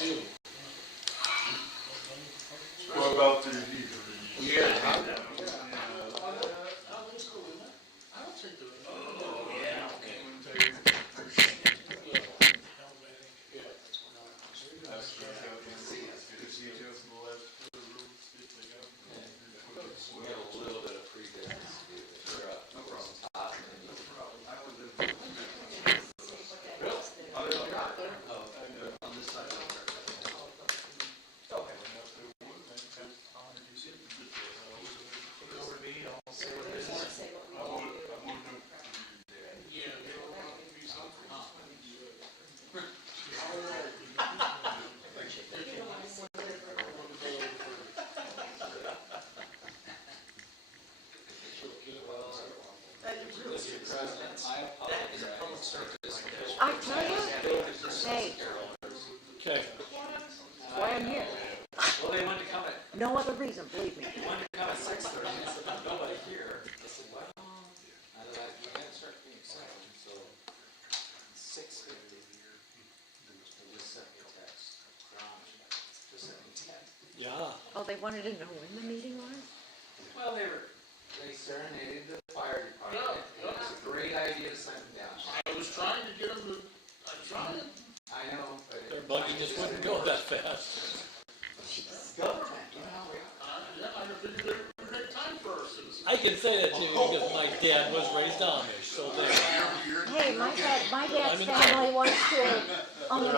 ceiling. What about the heater? Yeah. I don't think there is. Oh, yeah, okay. We have a little bit of pre-business to do. Sure. No problem. Hot. On this side. Okay. Over me, I'll say what it is. Yeah, there will be something. Mr. President, I apologize. Public service. I tell you, hey, Okay. that's why I'm here. Well, they wanted to come at, No other reason, believe me. they wanted to come at 6:30, I said, there's nobody here. I said, well, I said, we gotta start being excited, so 6:50. Just sent me a text. Just sent me a text. Yeah. Oh, they wanted to know when the meeting was? Well, they serenaded the fire department, and it was a great idea to send them down. I was trying to get them to, I tried. I know, but. Their buggy just wouldn't go that fast. Government, you know how we are. Yeah, I figured there would take time for our citizens. I can say that to you because my dad was raised Amish, so there. Hey, my dad's family was too. Oh, no, they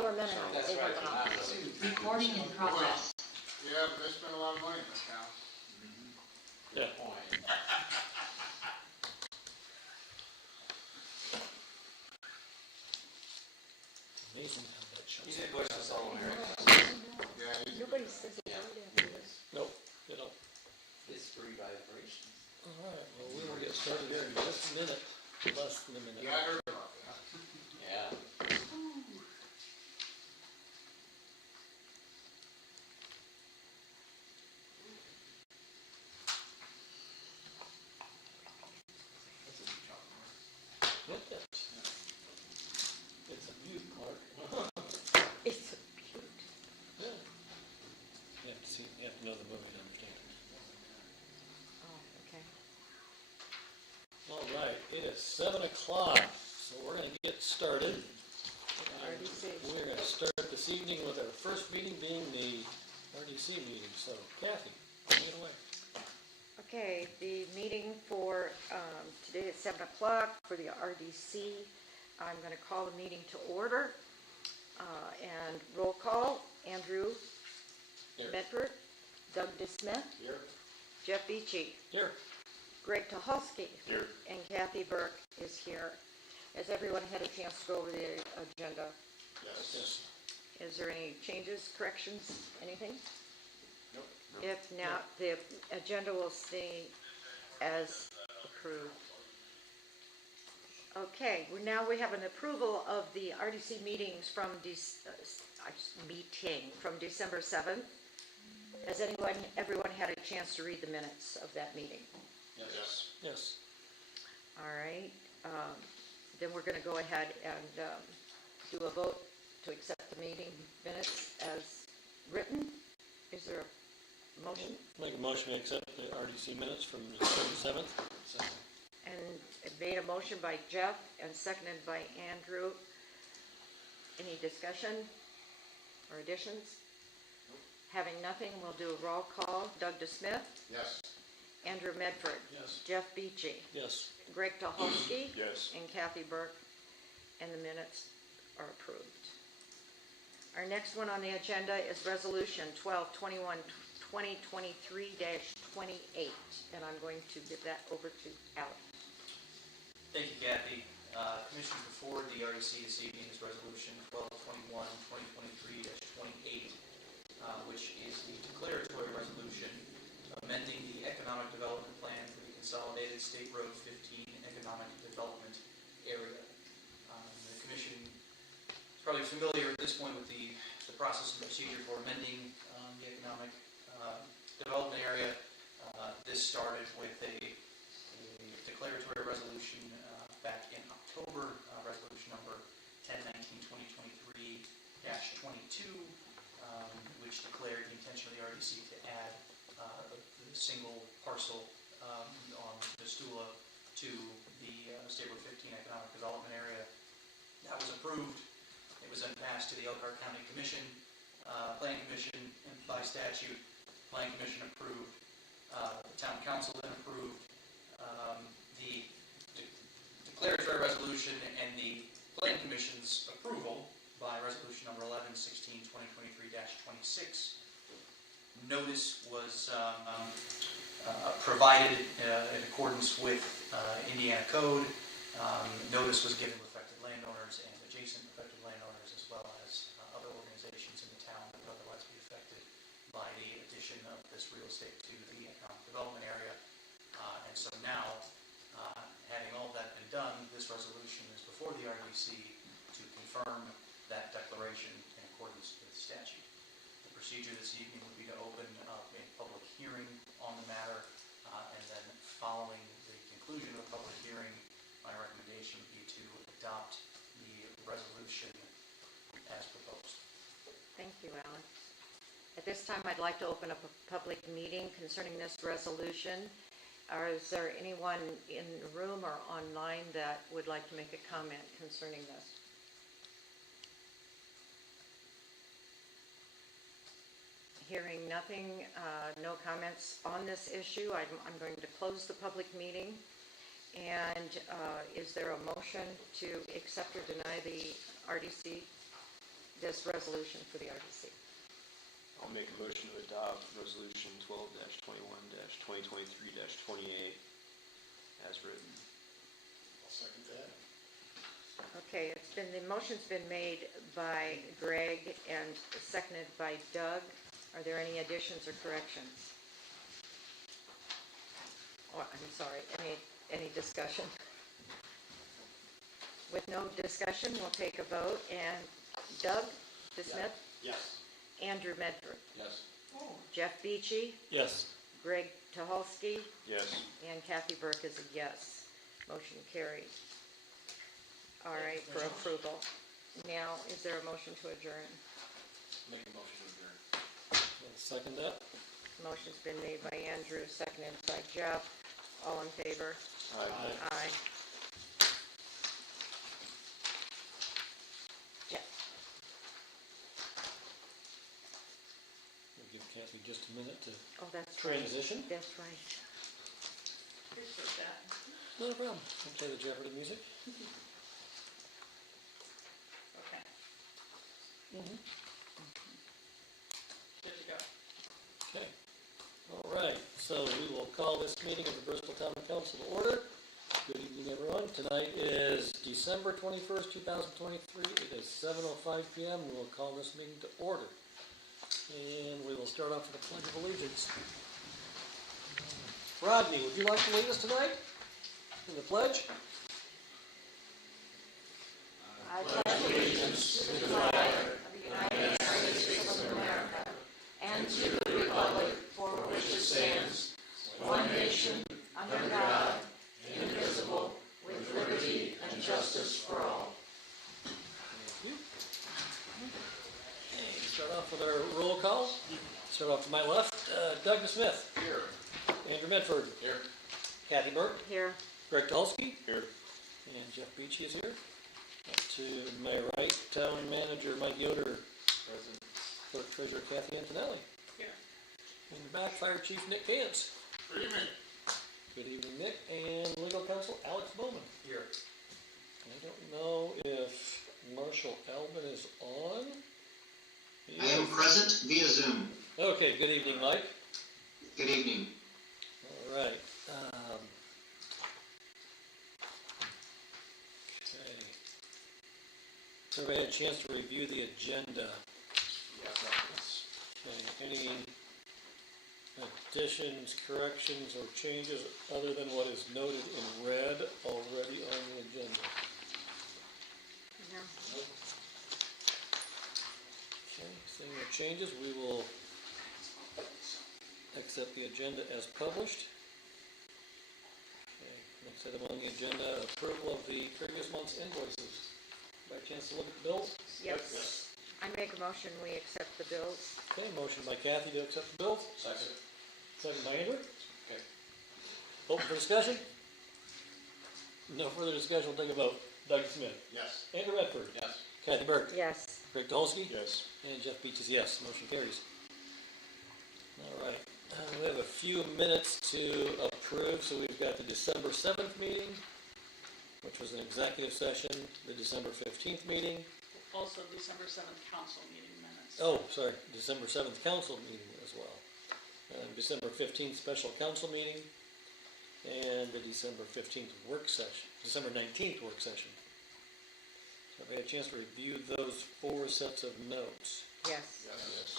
were Mennonite. That's They were right. Mennonite. Recording in progress. Yeah, but they spend a lot of money in this town. Yeah. Amazing how that shows. You did voice us all American. Yeah, he's Nobody says a word after this. Nope, you know. It's free vibrations. All right, well, we will get started here in just a minute, less than a minute. yeah, I heard about that. Yeah. Look at it. It's a beaut, Mark. It's a beaut. Yeah. You have to see, you have to know the movie to understand it. Oh, okay. All right, it is 7 o'clock, so we're gonna get started. RDC. We're gonna start this evening with our first meeting being the RDC meeting, so Kathy, take it away. Okay, the meeting for today at 7 o'clock for the RDC. I'm going to call the meeting to order. And roll call, Andrew Here. Medford, Doug DeSmith, Here. Jeff Beachy, Here. Greg Tuholsky, Here. and Kathy Burke is here. Has everyone had a chance to go over the agenda? Yes. Is there any changes, corrections, anything? Nope. If not, the agenda will stay as approved. Okay, now we have an approval of the RDC meetings from December 7th. Has everyone had a chance to read the minutes of that meeting? Yes. Yes. All right, then we're going to go ahead and do a vote to accept the meeting minutes as written. Is there a motion? Make a motion to accept the RDC minutes from December 7th. And it made a motion by Jeff and seconded by Andrew. Any discussion or additions? Having nothing, we'll do a roll call. Doug DeSmith, Yes. Andrew Medford, Yes. Jeff Beachy, Yes. Greg Tuholsky, Yes. and Kathy Burke, and the minutes are approved. Our next one on the agenda is Resolution 12/21/2023-28, and I'm going to give that over to Alex. Thank you, Kathy. Commissioners, before the RDC this evening is Resolution 12/21/2023-28, which is the declaratory resolution amending the Economic Development Plan for the Consolidated State Road 15 Economic Development Area. The Commission is probably familiar at this point with the process and procedure for amending the Economic Development Area. This started with a declaratory resolution back in October, resolution number 1019-2023-22, RDC to add the single parcel on Vistula to the State Road 15 Economic Development Area. That was approved. It was then passed to the Elkhart County Commission, Planning Commission, and by statute, Planning Commission approved. The Town Council then approved the declaratory resolution and the Planning Commission's approval by resolution number 11/16/2023-26. Notice was provided in accordance with Indiana Code. Notice was given to affected landowners and adjacent affected landowners, as well as other organizations in the town that would otherwise be affected by the addition of this real estate to the economic development area. And so now, having all that been done, this resolution is before the RDC to confirm that declaration in accordance with statute. The procedure this evening would be to open up a public hearing on the matter, and then following the conclusion of the public hearing, my recommendation would be to adopt the resolution as proposed. Thank you, Alex. At this time, I'd like to open up a public meeting concerning this resolution. Is there anyone in the room or online that would like to make a comment concerning this? Hearing nothing, no comments on this issue, I'm going to close the public meeting. And is there a motion to accept or deny the RDC, this resolution for the RDC? I'll make a motion to adopt resolution 12-21-2023-28 as written. I'll second that. Okay, the motion's been made by Greg and seconded by Doug. Are there any additions or corrections? Oh, I'm sorry, any discussion? With no discussion, we'll take a vote, and Doug DeSmith? Yes. Andrew Medford? Yes. Jeff Beachy? Yes. Greg Tuholsky? Yes. And Kathy Burke is a yes. Motion carried. All right, for approval. Now, is there a motion to adjourn? Make a motion to adjourn. I'll second that. Motion's been made by Andrew, seconded by Jeff. All in favor? Aye. Aye. Jeff? We'll give Kathy just a minute to Oh, that's right. transition. That's right. Not a problem. I'll play the Jeopardy music. Okay. Mm-hmm. Good to go. Okay. All right, so we will call this meeting of the Bristol Town Council to order. Good evening, everyone. Tonight is December 21st, 2023. It is 7:05 p.m. We will call this meeting to order. And we will start off with the Pledge of Allegiance. Rodney, would you like to lead us tonight in the pledge? I pledge allegiance to the flag of the United States of America and to the republic for which it stands, one nation, under God, indivisible, with liberty and justice for all. Thank you. Okay, start off with our roll call. Start off to my left, Doug DeSmith. Here. Andrew Medford. Here. Kathy Burke. Here. Greg Tulsky. Here. And Jeff Beachy is here. Up to my right, Town Manager Mike Yoder. Present. Clerk Treasurer Kathy Antonelli. Here. In the back, Fire Chief Nick Cantz. Good evening. Good evening, Nick. And Legal Counsel Alex Bowman. Here. I don't know if Marshall Albin is on. He I am is. present via Zoom. Okay, good evening, Mike. Good evening. All right. Okay. Everybody had a chance to review the agenda. Okay. Any additions, corrections, or changes other than what is noted in red already on the agenda? No. Okay, seeing no changes, we will accept the agenda as published. Okay, next item on the agenda, approval of the previous month's invoices. By chance to look at the bills? Yes. I make a motion, we accept the bills. Okay, motion by Kathy to accept the bills, Second. second by Andrew. Okay. Open for discussion? No further discussion, we'll take a vote. Doug Smith, Yes. Andrew Redford, Yes. Kathy Burke, Yes. Greg Dolsky, Yes. and Jeff Beach is yes. Motion carries. All right, we have a few minutes to approve, so we've got the December 7th meeting, which was an executive session, the December 15th meeting, Also December 7th council meeting minutes. oh, sorry, December 7th council meeting as well. December 15th special council meeting, and the December 15th work session, December 19th work session. Have I had a chance to review those 4 sets of notes? Yes. Yes.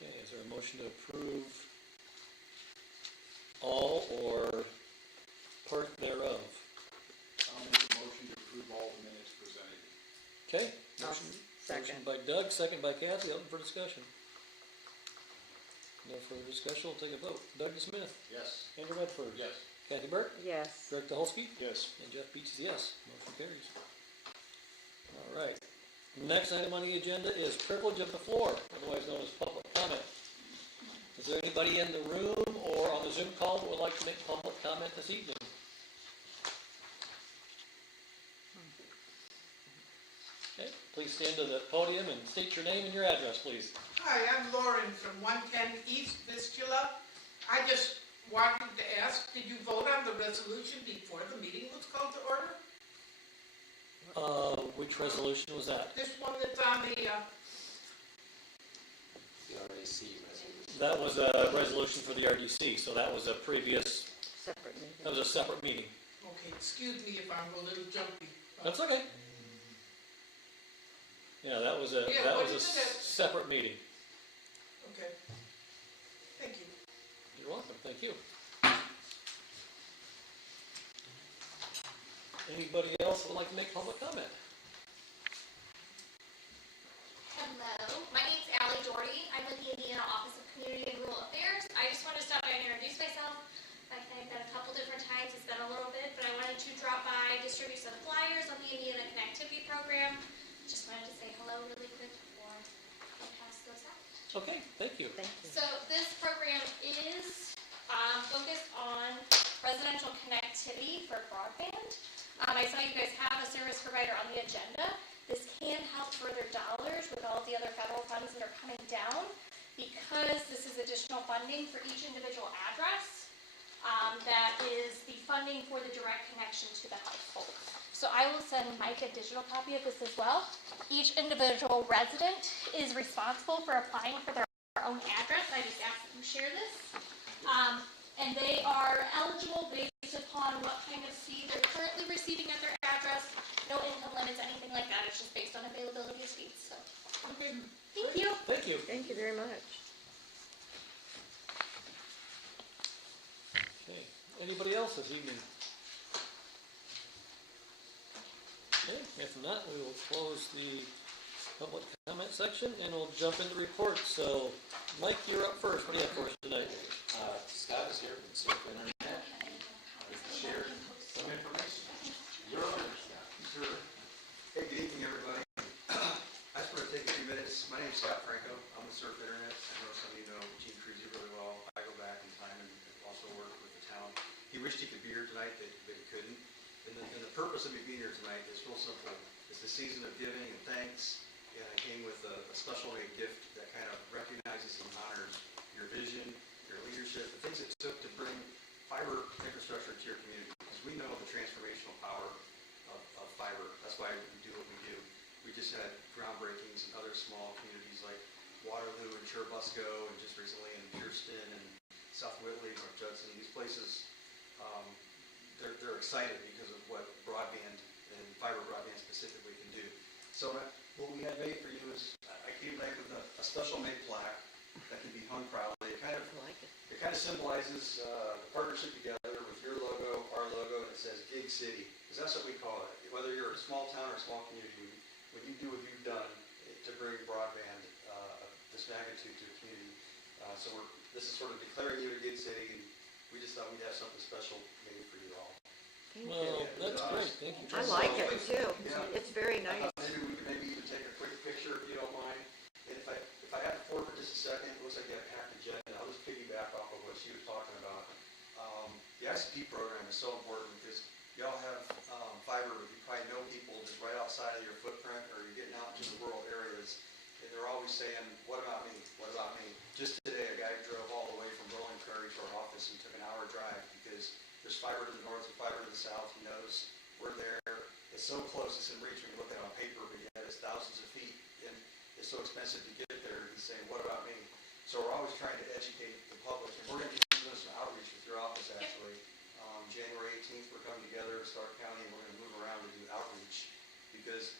Okay, is there a motion to approve all or part thereof? I'll make a motion to approve all the minutes presented. Okay, I'll motion second. by Doug, second by Kathy, open for discussion. No further discussion, we'll take a vote. Doug Smith, Yes. Andrew Redford, Yes. Kathy Burke, Yes. Greg Dolsky, Yes. and Jeff Beach is yes. Motion carries. All right. Next item on the agenda is privilege of the floor, otherwise known as public comment. Is there anybody in the room or on the Zoom call that would like to make public comment this evening? Okay, please stand to the podium and state your name and your address, please. Hi, I'm Lauren from 110 East Vistula. I just wanted to ask, did you vote on the resolution before the meeting was called to order? Which resolution was that? This one that's on the, The RAC resolution. That was a resolution for the RDC, so that was a previous, Separate meeting. that was a separate meeting. okay, excuse me if I'm a little jumpy. That's okay. Yeah, that was a, Yeah, that what was a is it? separate meeting. Okay. Thank you. You're welcome, thank you. Anybody else that would like to make public comment? Hello, my name's Allie Doherty. I'm with the Indiana Office of Community and Rural Affairs. I just wanted to stop by and introduce myself. Like I've done a couple different times, it's been a little bit, but I wanted to drop by, distribute some flyers on the Indiana Connectivity Program. Just wanted to say hello really quick before I pass those out. Okay, thank you. Thank you. So this program is focused on residential connectivity for broadband. I saw you guys have a service provider on the agenda. This can help further dollars with all of the other federal funds that are coming down because this is additional funding for each individual address. That is the funding for the direct connection to the household. So I will send Mike a digital copy of this as well. Each individual resident is responsible for applying for their own address. I just ask that you share this. And they are eligible based upon what kind of speed they're currently receiving at their address. No income limits, anything like that. It's just based on availability of speeds. So, Okay, thank you. thank you. Thank you very much. Okay, anybody else this evening? Okay, if not, we will close the public comment section and we'll jump into reports. So, Mike, you're up first. What do you have for us tonight? Scott is here from Surf Internet. Share some information. You're over, Scott. Sure. Hey, good evening, everybody. I just want to take a few minutes. My name's Scott Franco. I'm with Surf Internet. I know some of you know Gene Cruzy really well. I go back in time and also work with the town. He wished he could be here tonight, but he couldn't. And the purpose of me being here tonight is real simple. It's the season of giving and thanks. And I came with a special made gift that kind of recognizes and honors your vision, your leadership, the things it took to bring fiber infrastructure to your community. Because we know the transformational power of fiber. That's why we do what we do. We just had groundbreakings in other small communities like Waterloo and Churubusco, and just recently in Kirsten and South Whitley, North Judson. These places, they're excited because of what broadband and fiber broadband specifically can do. So what we had made for you is I came back with a special made plaque that can be hung proudly. It kind of I like it. It kind of symbolizes the partnership together with your logo, our logo, and it says Gig City, because that's what we call it. Whether you're a small town or a small community, when you do what you've done to bring broadband of this magnitude to a community, this is sort of declaring you a Gig City, and we just thought we'd have something special made for you all. Thank Well, you. that's great, thank you. I like it too. Yeah. Maybe we could Maybe even take a quick picture if you don't mind. is so important because y'all have fiber, you probably know people just right outside of your footprint, or you're getting out into the rural areas, and they're always saying, what about me? What about me? Just today, a guy drove all the way from Rolling Prairie to our office and took an hour drive because there's fiber to the north and fiber to the south. He knows we're there. It's so close, it's in reach when you look at it on paper, but yet it's thousands of feet, and it's so expensive to get there. He's saying, what about me? So we're always trying to educate the public, and we're going to be doing some outreach with your office, actually. January 18th, we're coming together in Stark County, and we're going to move around and do outreach, because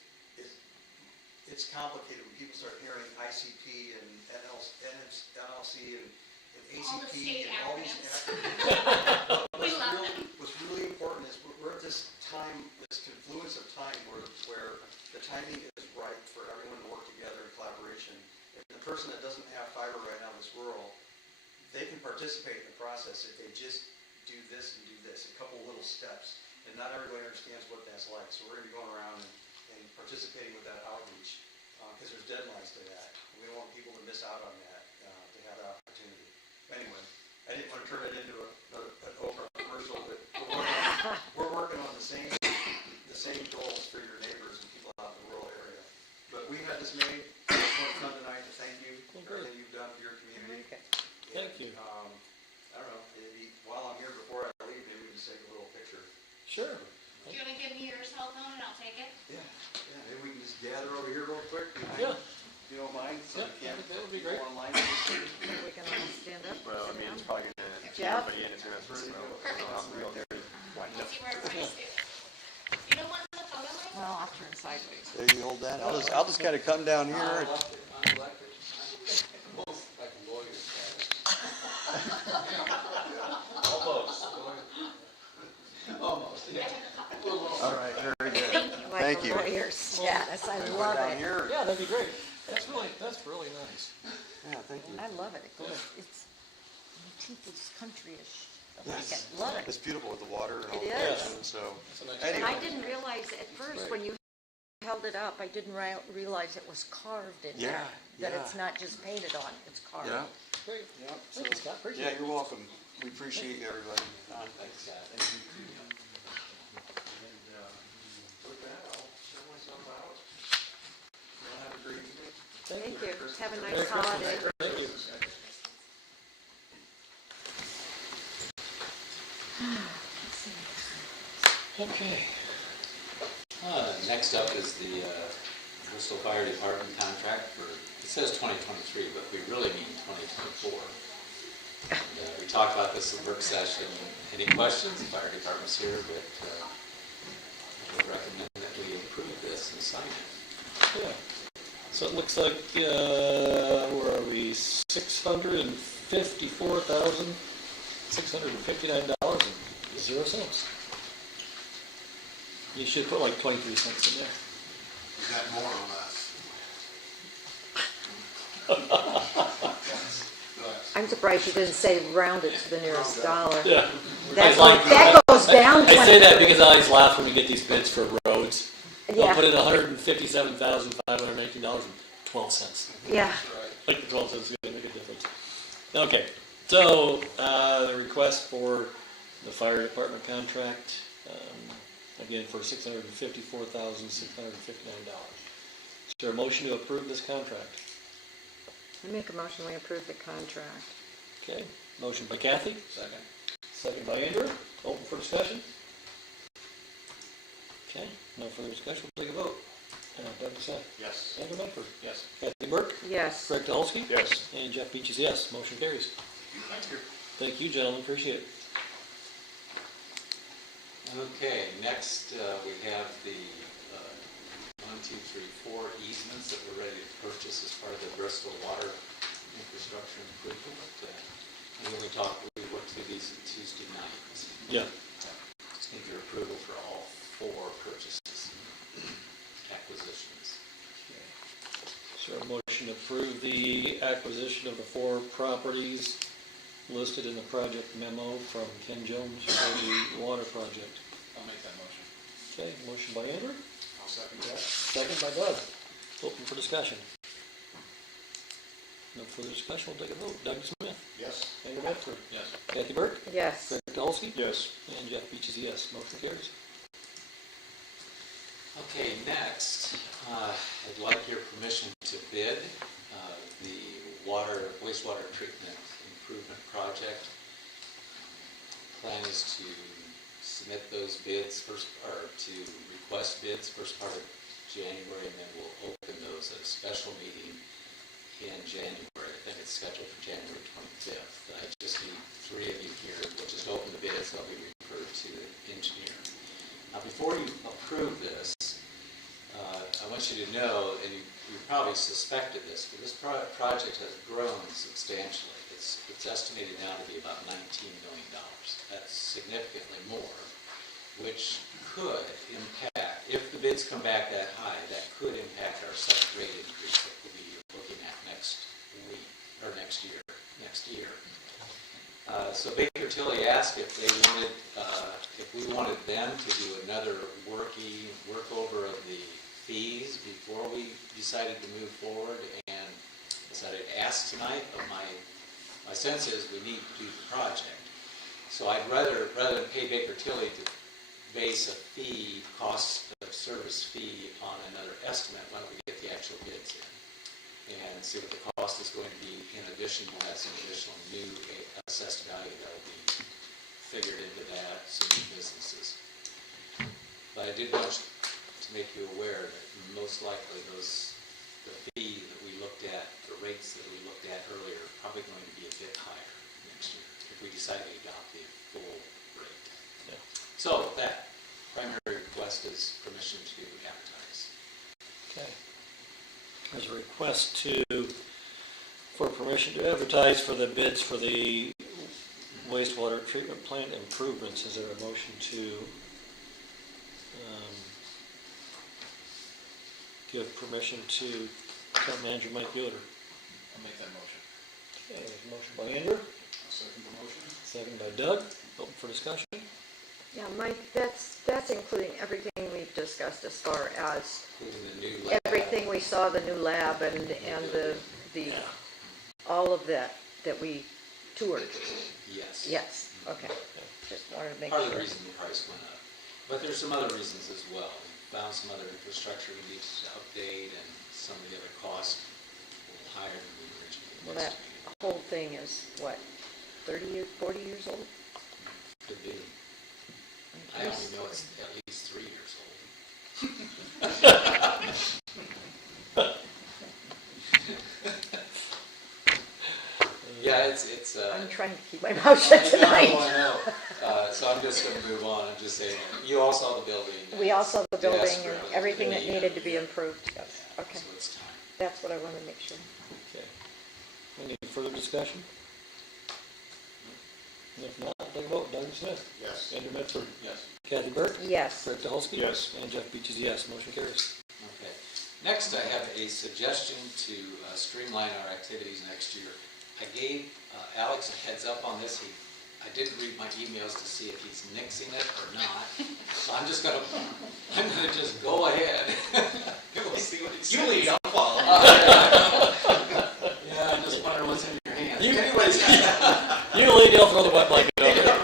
it's complicated when people start hearing ICP and NLC and All the ACP state and all these acronyms. acronyms. We love them. What's really important is we're at this time, this confluence of time where the timing is right for everyone to work together in collaboration. And the person that doesn't have fiber right now that's rural, they can participate in the process if they just do this and do this, a couple little steps. And not everybody understands what that's like. So we're going to be going around and participating with that outreach because there's deadlines to that. We don't want people to miss out on that, to have that opportunity. Anyway, I didn't want to turn it into an Oprah commercial, but we're working on the same goals for your neighbors and people out in the rural area. But we had this made. I just want to come tonight to thank you for everything you've done for your community. Thank you. I don't know, maybe while I'm here before I leave, maybe we just take a little picture. Sure. Do you want to give me your cell phone and I'll take it? Yeah, maybe we can just gather over here real quick. Yeah. If you don't mind, so Yeah, we can't. that would be great. Go online. We can all stand up. Well, I mean, it's probably gonna, Jeff? everybody in it's gonna Perfect. real there. Let's see where everybody's at. You don't want the photo, Mike? Well, I'll turn sideways. There you hold that. I'll just kind of come down here. Unelected. Almost like a lawyer status. Almost. Almost, yeah. All right, very good. Like Thank a you. lawyer status, I Can we go love down it. here? Yeah, that'd be great. That's really nice. Yeah, thank you. I love it. It goes, it's antique country-ish. I like it, love it. It's beautiful with the water and all It that. is. So, That's a nice. And I anyway. didn't realize at first, Right. when you held it up, I didn't realize it was carved in there. Yeah, That yeah. it's not just painted on, it's carved. Yeah, Great. yeah. So, Thank you, Scott. Appreciate yeah, it. you're welcome. We appreciate you, everybody. Thanks, Scott. And, with that, I'll show myself out. Y'all have a great evening. Thank you. Have a Merry nice Christmas. holiday. Thank you. Okay. Next up is the Bristol Fire Department contract for, it says 2023, but we really mean 2024. And, we talked about this at work session. Any questions? The fire department's here, but I would recommend that we approve this and sign it. Yeah. So it looks like, where are we, $654,659.00. You should put like 23 cents in there. Is that more or less? I'm surprised you didn't say round it to the nearest dollar. Yeah. That I like- that goes down I say that 20. because I always laugh when we get these bids for roads. They'll Yeah, put in $157,519.12. yeah. Like the 12 cents is going to make a difference. Okay, so the request for the fire department contract, again for $654,659. Is there a motion to approve this contract? I make a motion, we approve the contract. Okay, motion by Kathy, Second. second by Andrew. Open for discussion. Okay, no further discussion. We'll take a vote. Doug Desai. Yes. Andrew Medford. Yes. Kathy Burke. Yes. Craig Dolsky. Yes. And Jeff Beach is yes. Motion carries. Thank you. Thank you, gentlemen. Appreciate it. Okay, next we have the 4 easements that we're ready to purchase as part of the Bristol Water Infrastructure Improvement. And when we went through these on Tuesday night. Yeah. Just need your approval for all 4 purchases, acquisitions. Is there a motion to approve the acquisition of the 4 properties listed in the project memo from Ken Jones for the water project? I'll make that motion. Okay, motion by Andrew, I'll second that. second by Doug. Open for discussion. No further discussion, we'll take a vote. Doug Smith, Yes. Andrew Medford, Yes. Kathy Burke, Yes. Craig Dolsky, Yes. and Jeff Beach is yes. Motion carries. Okay, next, I'd like your permission to bid the wastewater treatment improvement project. Plan is to submit those bids first, or to request bids first part of January, and then we'll open those at a special meeting in January. I think it's scheduled for January 25th. I just need 3 of you here. We'll just open the bids. They'll be referred to the engineer. Now, before you approve this, I want you to know, and you probably suspected this, but this project has grown substantially. It's estimated now to be about $19 million. That's significantly more, which could impact, if the bids come back that high, that could impact our second rate increase that we'll be looking at next week, or next year. So Baker Tilly asked if they wanted, if we wanted them to do another workover of the fees before we decided to move forward, and as I asked tonight, but my sense is we need to do the project. So I'd rather than pay Baker Tilly to base a fee, cost of service fee on another estimate, why don't we get the actual bids in and see what the cost is going to be. In addition, we'll have some additional new assessed value that will be figured into that, some new businesses. But I did want to make you aware that most likely the fee that we looked at, the rates that we looked at earlier, are probably going to be a bit higher next year if we decide to adopt the full rate. Yeah. So that primary request is permission to advertise. Okay. There's a request for permission to advertise for the bids for the wastewater treatment plant improvements. Is there a motion to give permission to Town Manager Mike Yoder? I'll make that motion. Okay, there's a motion by Andrew, I'll second the motion. second by Doug. Open for discussion. Yeah, Mike, that's including everything we've discussed as far as Including the new lab. everything we saw, the new lab and the, all of that we toured. Yes. Yes, okay. Just wanted to make Part of the sure. reason the price went up. But there's some other reasons as well. We found some other infrastructure we needed to update, and some of the other costs a little higher than we originally Well, that estimated. whole thing is what, 30 years, 40 years old? Could be. I only know it's at least 3 years old. Yeah, it's. I'm trying to keep my mouth shut tonight. I know. So I'm just gonna move on and just say, you all saw the building. We all saw the building Yes, and really. everything that Yeah. needed to be improved. Yes, okay. So it's time. That's what I wanted to make sure. Okay. Any further discussion? If not, take a vote. Doug Smith. Yes. Andrew Medford. Yes. Kathy Burke. Yes. Rick Dolsky. Yes. And Jeff Beach is yes. Motion carries. Okay. Next, I have a suggestion to streamline our activities next year. I gave Alex a heads up on this. I didn't read my emails to see if he's nixing it or not. So I'm gonna just go ahead. We'll see what he says. You lead, I'll follow. Yeah, I'm just wondering what's in your hands. You- Anyways. You lead, they'll throw the wet blanket on there.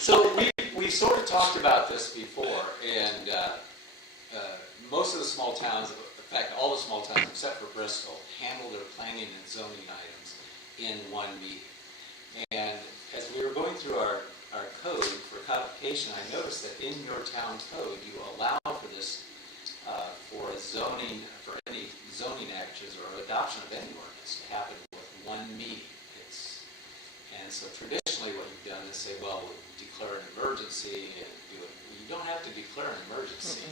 So we sort of talked about this before, and most of the small towns, in fact, all the small towns except for Bristol, handle their planning and zoning items in one meeting. And as we were going through our code for codification, I noticed that in your town code, you allow for this, for any zoning actions or adoption of any ordinance to happen with one meeting. And so traditionally what you've done is say, well, we'll declare an emergency and do it. You don't have to declare an emergency.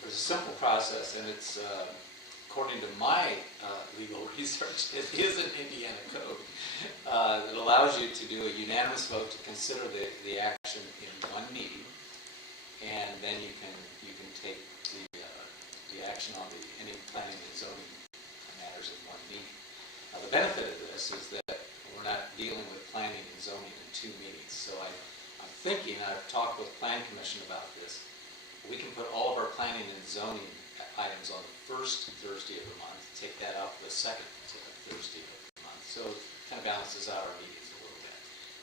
There's a simple process, and it's, according to my legal research, it is an Indiana code that allows you to do a unanimous vote to consider the action in one meeting, and then you can take the action on any planning and zoning matters in one meeting. Now, the benefit of this is that we're not dealing with planning and zoning in 2 meetings. So I'm thinking, I've talked with Plan Commission about this, we can put all of our planning and zoning items on the first Thursday of the month, take that out for the second Thursday of the month. So it kind of balances out our meetings a little bit.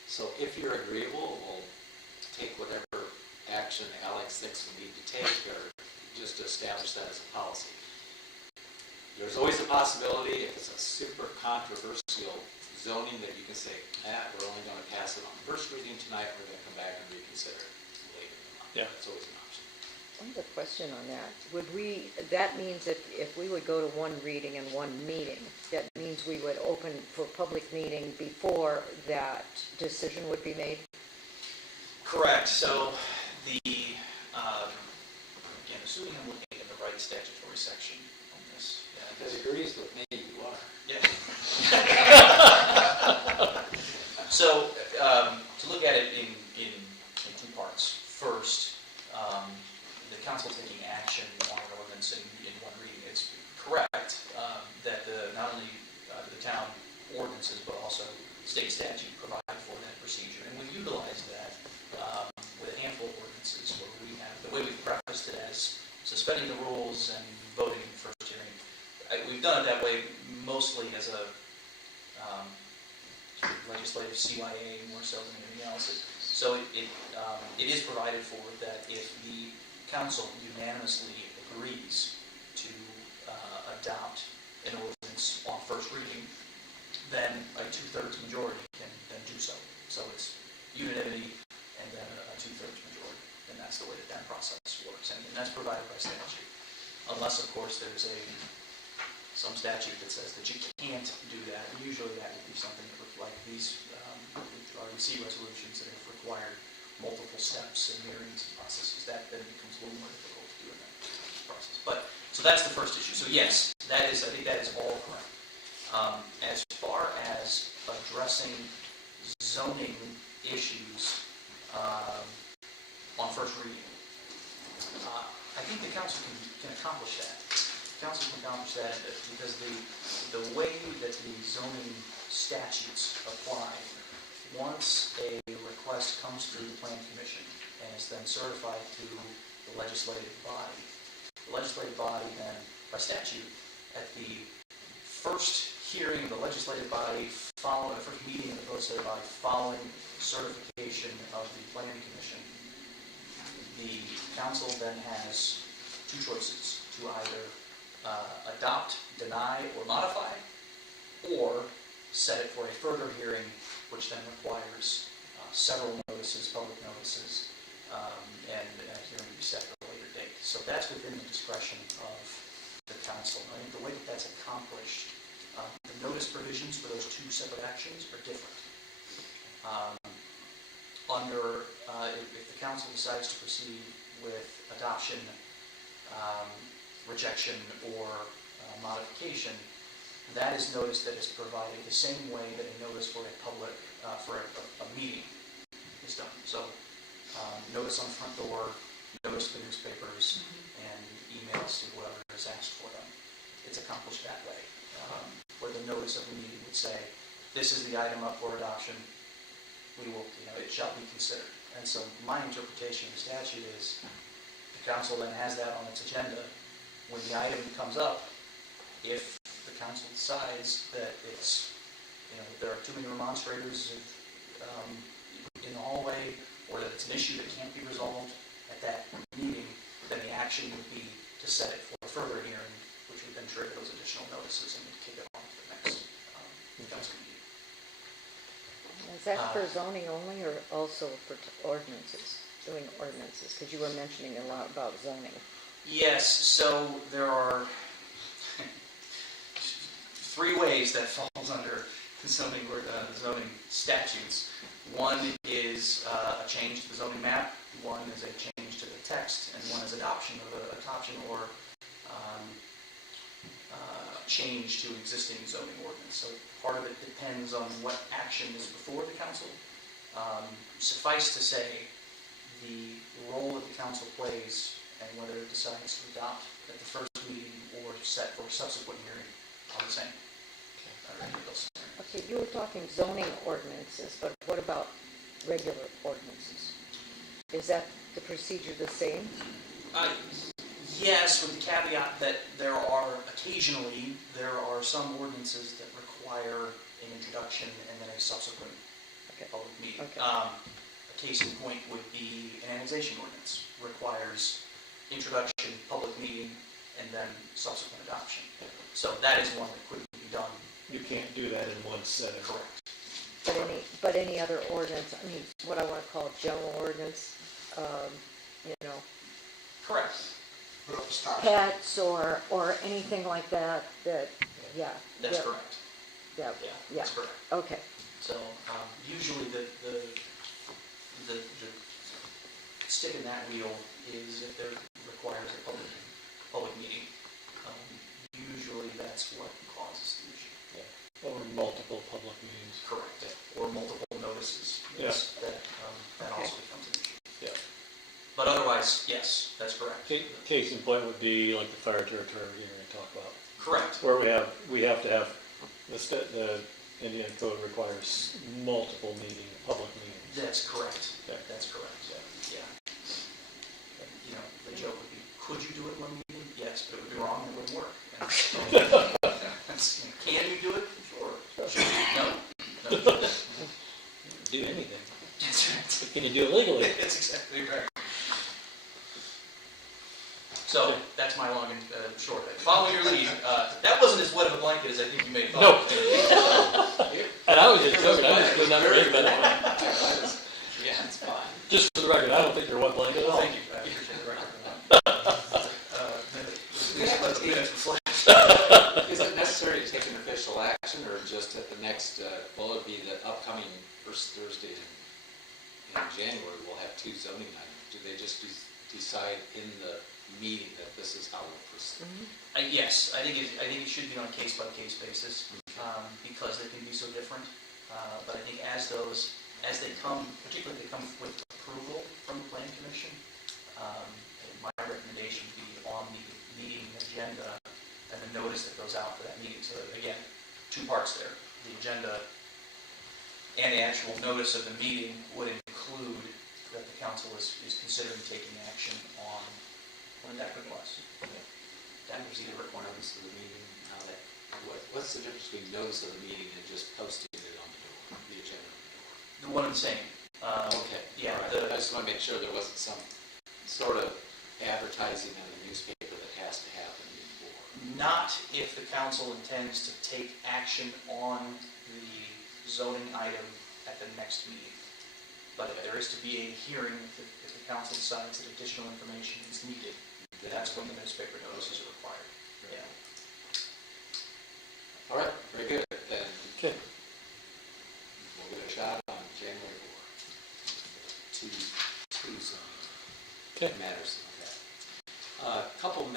So if you're agreeable, we'll take whatever action Alex thinks we need to take, or just to establish that as a policy. There's always a possibility, if it's a super controversial zoning, that you can say, we're only gonna pass it on first reading tonight, we're gonna come back and reconsider it later in the month. Yeah. That's always an option. I have a question on that. That means that if we would go to one reading and one meeting, that means we would open for public meeting before that decision would be made? Correct, so the, again, assuming I'm looking at the right statutory section on this. If it agrees with me, you are. Yeah. So, to look at it in two parts. First, the council taking action on an ordinance in one reading. It's correct that not only the town ordinances, but also state statute provide for that procedure. And we utilize that with a handful of ordinances where we have, the way we've prefaced it as suspending the rules and voting in first hearing. We've done it that way mostly as a legislative CYA more so than anything else. So it is provided for that if the council unanimously agrees to adopt an ordinance on first reading, then a 2/3 majority can then do so. So it's unanimity and then a 2/3 majority, and that's the way that process works, and that's provided by statute. Unless, of course, there's some statute that says that you can't do that. Usually that would be something like these RDC resolutions that have required multiple steps and hearings and processes. That then becomes a little more difficult to do in that process. But so that's the first issue. So yes, I think that is all correct. As far as addressing zoning issues on first reading, I think the council can accomplish that. The council can accomplish that because the way that the zoning statutes apply, once a request comes through the Plan Commission and is then certified to the legislative body then, by statute, at the first hearing of the legislative body, the first meeting of the legislative body following certification of the Planning Commission, the council then has two choices: to either adopt, deny, or modify, or set it for a further hearing, which then requires several notices, public notices, and a hearing to be set at a later date. So that's within the discretion of the council. I think the way that that's accomplished, the notice provisions for those two separate actions are different. If the council decides to proceed with adoption, rejection, or modification, that is notice that is provided the same way that a notice for a public, for a meeting is done. So notice on the front door, notice to the newspapers, and emails to whoever is asked for them. It's accomplished that way, where the notice of the meeting would say, this is the item up for adoption, it shall be considered. And so my interpretation of the statute is the council then has that on its agenda. When the item comes up, if the council decides that it's, there are too many remonstrators in the hallway, or that it's an issue that can't be resolved at that meeting, then the action would be to set it for a further hearing, which would then trigger those additional notices and kick it on to the next council meeting. Is that for zoning only or also for ordinances, doing ordinances? Because you were mentioning a lot about zoning. Yes, so there are three ways that falls under zoning statutes. One is a change to the zoning map, one is a change to the text, and one is adoption or change to existing zoning ordinance. So part of it depends on what action is before the council. Suffice to say, the role that the council plays and whether it decides to adopt at the first meeting or set for a subsequent hearing are the same. Okay, you were talking zoning ordinances, but what about regular ordinances? Is that the procedure the same? Yes, with the caveat that there are some ordinances that require an introduction and then a subsequent Okay. public meeting. Okay. A case in point would be an annexation ordinance, requires introduction, public meeting, and then subsequent adoption. So that is one that couldn't be done. You can't do that in one setting. Correct. But any other ordinance, I mean, what I wanna call general ordinance, you know, Correct. Put up a stop. pets or anything like that, yeah. That's yeah, correct. Yeah, Yeah, yeah, that's correct. okay, So, usually the stick in that wheel is if there requires a public meeting. Usually that's what causes the issue. Or multiple public meetings. Correct. Or multiple notices. Yes, that also becomes an issue. Yeah. But otherwise, yes, that's correct. Case in point would be like the fire territory you're gonna talk about, Correct. where we have to have, the Indiana code requires multiple public meetings. That's correct. Okay. That's correct. Yeah. You know, the joke would be, could you do it in one meeting? Yes, but it would be wrong and it wouldn't work. Can you do it? Sure. No. Do anything. That's right. But can you do it legally? That's exactly right. So, that's my long and short. Following your lead, that wasn't as wet of a blanket as I think you may have No. thought. And I was just joking, I was doing that for you, but Yeah, it's fine. just for the record, I don't think you're wet blanket at all. Thank you. I appreciate the record. Is it necessary to take an official action, or just at the next, will it be the upcoming first Thursday in January, we'll have two zoning items? Do they just decide in the meeting that this is how we'll proceed? Yes, I think it should be on a case-by-case basis, because they can be so different. But I think as they come, particularly if they come with approval from the planning commission, my recommendation would be on the meeting agenda and the notice that goes out for that meeting. So again, two parts there. The agenda and the actual notice of the meeting would include that the council is considering taking action on that request. That was either requirements of the meeting, how that, what's the difference between notice of the meeting and just posting it on the door, the agenda on the door? The one and the same. Okay. Yeah, All right. I just want to make sure there wasn't some sort of advertising in the newspaper that has to happen before. Not if the council intends to take action on the zoning item at the next meeting. But if there is to be a hearing, if the council decides that additional information is needed, that's when the newspaper notices are required. Yeah. All right, very good. Then Okay. we'll give it a shot on January 4. Two zoning Okay. matters. Okay. A couple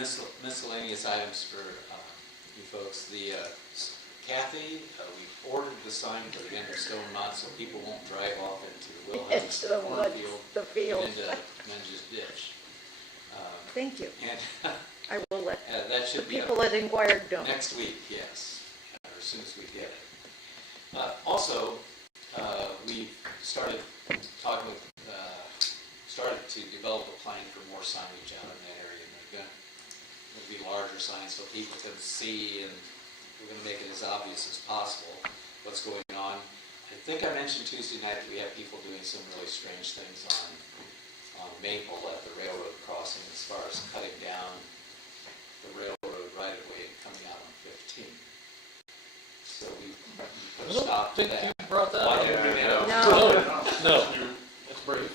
miscellaneous items for you folks. Kathy, we ordered the sign for the end of Stone Mont so people won't drive off into the Wilhelm's Into the woods, cornfield the field. and into Menges Ditch. Thank you, And I will let that the should be up people that inquired know. next week, yes, or as soon as we get it. Also, we started talking with, started to develop a plan for more signage out in that area. And there'll be larger signs so people can see, and we're gonna make it as obvious as possible what's going on. I think I mentioned Tuesday night that we have people doing some really strange things on Maple at the railroad crossing as far as cutting down the railroad right of way and coming out on 15. So we put a stop to Think that. you brought that Why up? didn't we bring it up? No. No, that's brave.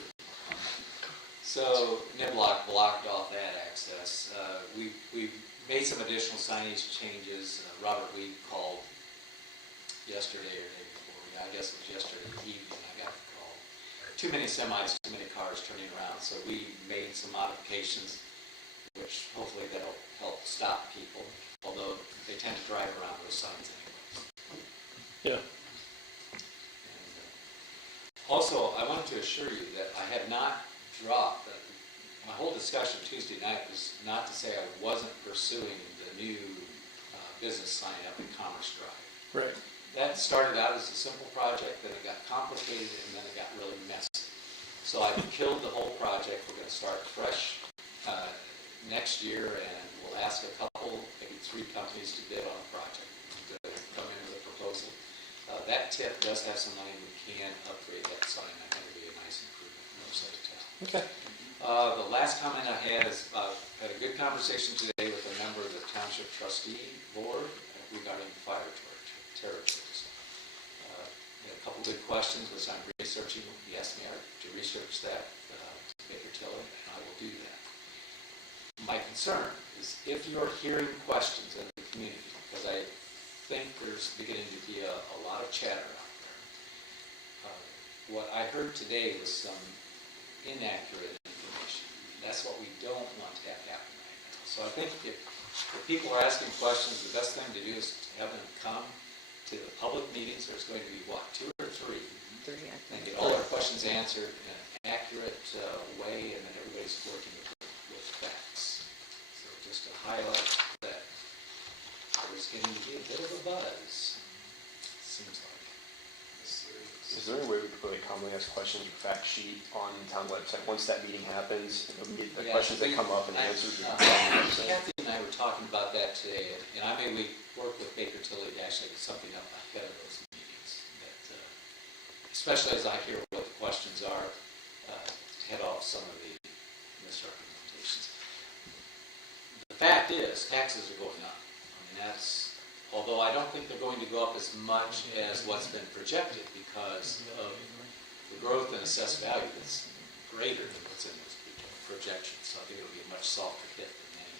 So Niblock blocked off that access. We made some additional signage changes. Robert Weed called yesterday or day before. Yeah, I guess it was yesterday evening I got the call. Too many semis, too many cars turning around. So we made some modifications, which hopefully that'll help stop people. Although they tend to drive around those signs anyway. Yeah. And, also, I wanted to assure you that I have not dropped, my whole discussion Tuesday night was not to say I wasn't pursuing the new business sign up in Commerce Drive. Right. That started out as a simple project, then it got complicated, and then it got really messy. So I killed the whole project. We're going to start fresh next year, and we'll ask a couple, maybe 3 companies to bid on a project, to come in with a proposal. that tip does have some money, we can upgrade that sign, I think it'd be a nice improvement for the side of town. Okay. The last comment I had is, had a good conversation today with a member of the Township Trustee Board regarding fire territories. Had a couple good questions, which I'm researching, he asked me to research that, Baker Tilly, and I will do that. My concern is if you're hearing questions in the community, because I think there's beginning to be a lot of chatter out there. What I heard today was some inaccurate information. That's what we don't want to have happen right now. So I think if people are asking questions, the best thing to do is to have them come to the public meetings. There's going to be, what, 2 or 3? 30, I And think. get all our questions answered in an accurate way, and then everybody's working with facts. So just to highlight that there's getting to be a bit of a buzz, seems like. Is there any way we could put a commonly asked questions or fact sheet on the town website once that meeting happens? And we get the Yeah, questions that come up and answers. we can put on the website? Kathy and I were talking about that today, and I may work with Baker Tilly to actually get something up ahead of those meetings. That, especially as I hear what the questions are, head off some of the misrepresentations. The fact is, taxes are going up. I mean, that's, although I don't think they're going to go up as much as what's been projected because of the growth in assessed value that's greater than what's in those projections. So I think it'll be a much softer hit than many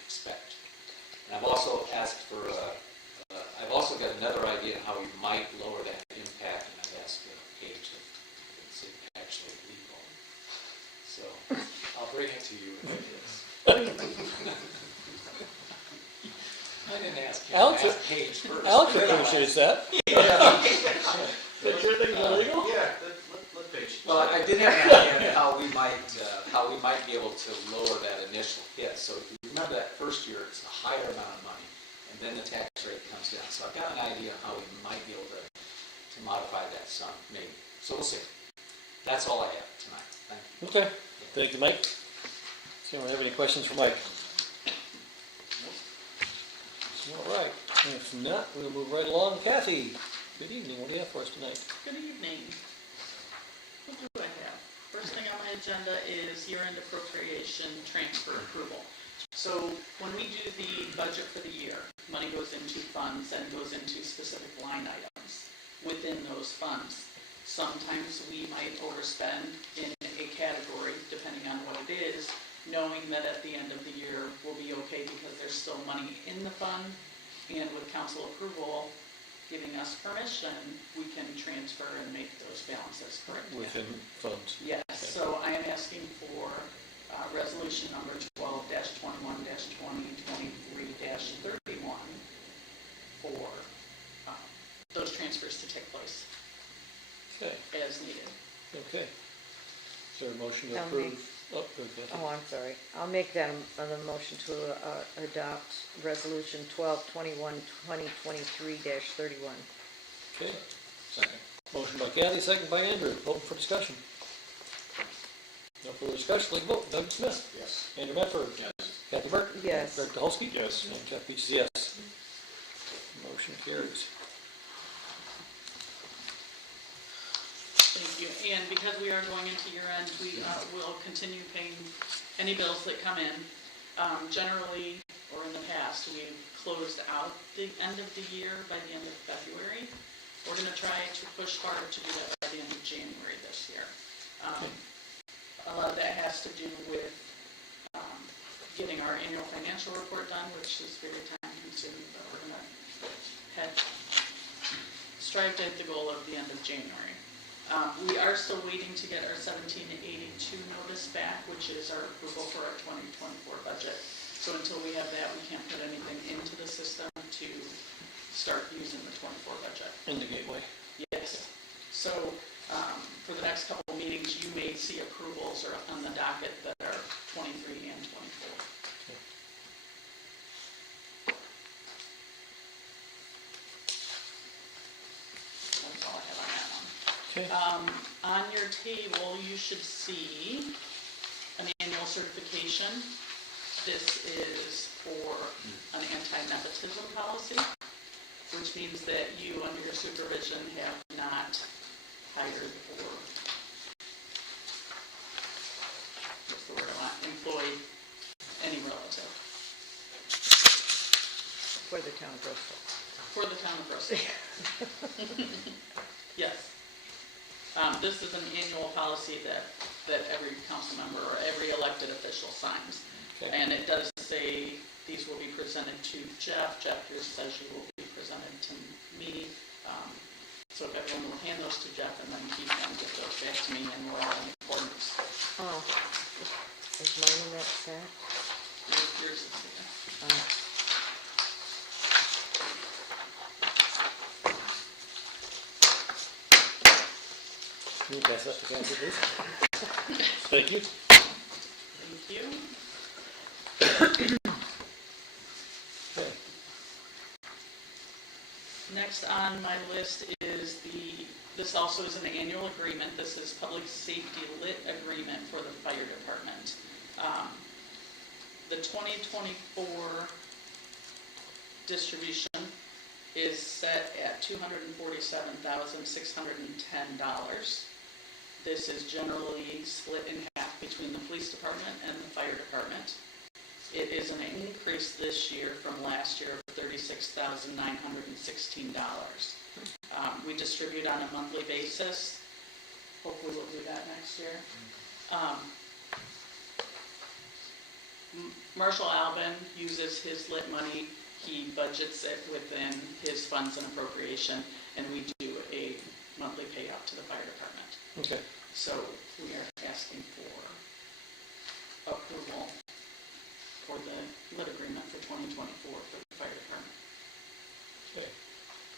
expect. And I've also asked for, I've also got another idea on how we might lower that impact, and I've asked Paige if it's actually legal. So I'll bring it to you if it is. I didn't ask you, Alex, I asked Paige first. Alex appreciates that. Make sure things are legal? Yeah, let Paige. Well, I did have an idea on how we might be able to lower that initial hit. So if you remember that first year, it's a higher amount of money, and then the tax rate comes down. So I've got an idea on how we might be able to modify that some, maybe. So we'll see. That's all I have tonight. Thank you. Okay, thank you, Mike. Does anyone have any questions for Mike? All right, if not, we'll move right along. Kathy, good evening, what do you have for us tonight? Good evening. What do I have? First thing on my agenda is year-end appropriation transfer approval. So when we do the budget for the year, money goes into funds and goes into specific line items within those funds. Sometimes we might overspend in a category, depending on what it is, knowing that at the end of the year we'll be okay because there's still money in the fund, and with council approval giving us permission, we can transfer and make those balances correct. Within funds. Yes, so I am asking for resolution number 12-21-2023-31 for those transfers to take place Okay, as needed. okay. Is there a motion to I'll approve? make- Oh, good, Kathy. Oh, I'm sorry. I'll make that the motion to adopt resolution 12-21-2023-31. Okay, Second. motion by Kathy, second by Andrew, open for discussion. No further discussion, let's vote. Doug Smith. Yes. Andrew Medford. Yes. Kathy Burke. Yes. Greg Dolsky. Yes. And Jeff Beach is yes. Motion carries. Thank you. And because we are going into year end, we will continue paying any bills that come in. Generally, or in the past, we've closed out the end of the year by the end of February. We're going to try to push hard to do that by the end of January this year. A lot of that has to do with getting our annual financial report done, which is very time consuming, but we're going to strive to hit the goal of the end of January. We are still waiting to get our 1782 notice back, which is our approval for our 2024 budget. So until we have that, we can't put anything into the system to start using the 24 budget. In the gateway. Yes. So for the next couple of meetings, you may see approvals or on the docket that are 23 and 24. That's all I have on that one. Okay. On your table, you should see an annual certification. This is for an anti-nepotism policy. which means that you, under your supervision, have not hired or, what's the word I want, employed any relative For the town of Bristol. for the town of Bristol. Yes. This is an annual policy that every council member or every elected official signs. Okay. And it does say these will be presented to Jeff. Jeff here says you will be presented to me. So if everyone will hand those to Jeff and then he can get those back to me and we're all in accordance. Oh, is mine in that stack? Yours is here. Oh. Can you pass that to Kathy, please? Thank you. Thank you. Okay. Next on my list is this also is an annual agreement. This is public safety lit agreement for the fire department. The 2024 distribution is set at $247,610. This is generally split in half between the police department and the fire department. It is an increase this year from last year of $36,916. We distribute on a monthly basis. Hopefully we'll do that next year. Marshall Albin uses his lit money. He budgets it within his funds and appropriation, and we do a monthly payout to the fire department. Okay. So we are asking for approval for the lit agreement for 2024 for the fire department. Okay.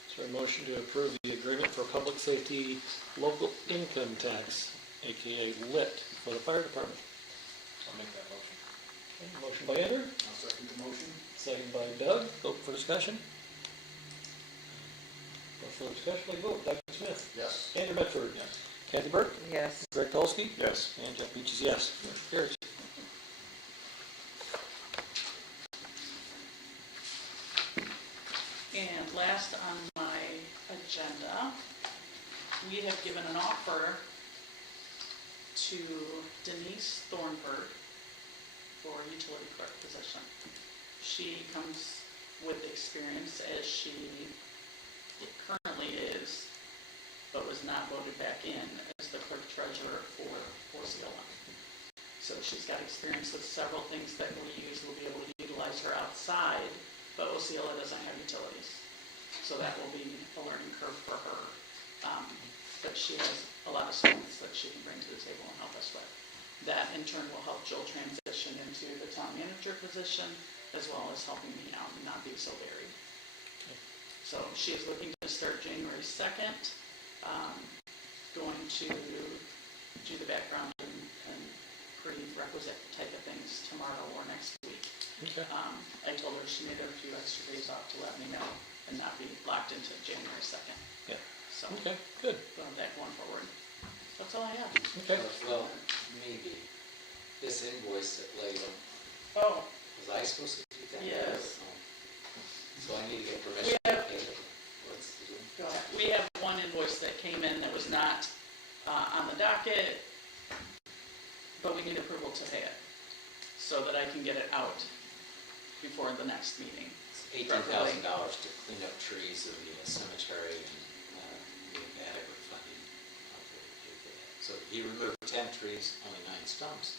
Is there a motion to approve the agreement for public safety local income tax, aka LIT, for the fire department? I'll make that motion. Okay, motion by Andrew, I'll second the motion. second by Doug. Open for discussion. No further discussion, we vote. Doug Smith. Yes. Andrew Medford. Yes. Kathy Burke. Yes. Greg Dolsky. Yes. And Jeff Beach is yes. Motion carries. And last on my agenda, we have given an offer to Denise Thornburg for a utility clerk position. She comes with experience as she currently is, but was not voted back in as the clerk treasurer for Osceola. So she's got experience with several things that we use. We'll be able to utilize her outside, but Osceola doesn't have utilities. So that will be a learning curve for her. But she has a lot of skills that she can bring to the table and help us with. That in turn will help Joel transition into the town manager position, as well as helping me out and not be so buried. So she is looking to start January 2nd, going to do the background and prerequisite type of things tomorrow or next week. Okay. I told her she needed a few extra days off to let me know and not be locked into January 2nd. Yeah. So, Okay, good. going that going forward. That's all I have. Okay. Well, maybe, this invoice that Layla, Oh, was I supposed to do that? Yes. Or no? So I need to get permission to pay it. What's the deal? go ahead. We have one invoice that came in that was not on the docket, but we need approval to pay it so that I can get it out before the next meeting. $18,000 to clean up trees in the cemetery and adequate funding. So he removed 10 trees, only 9 stumps,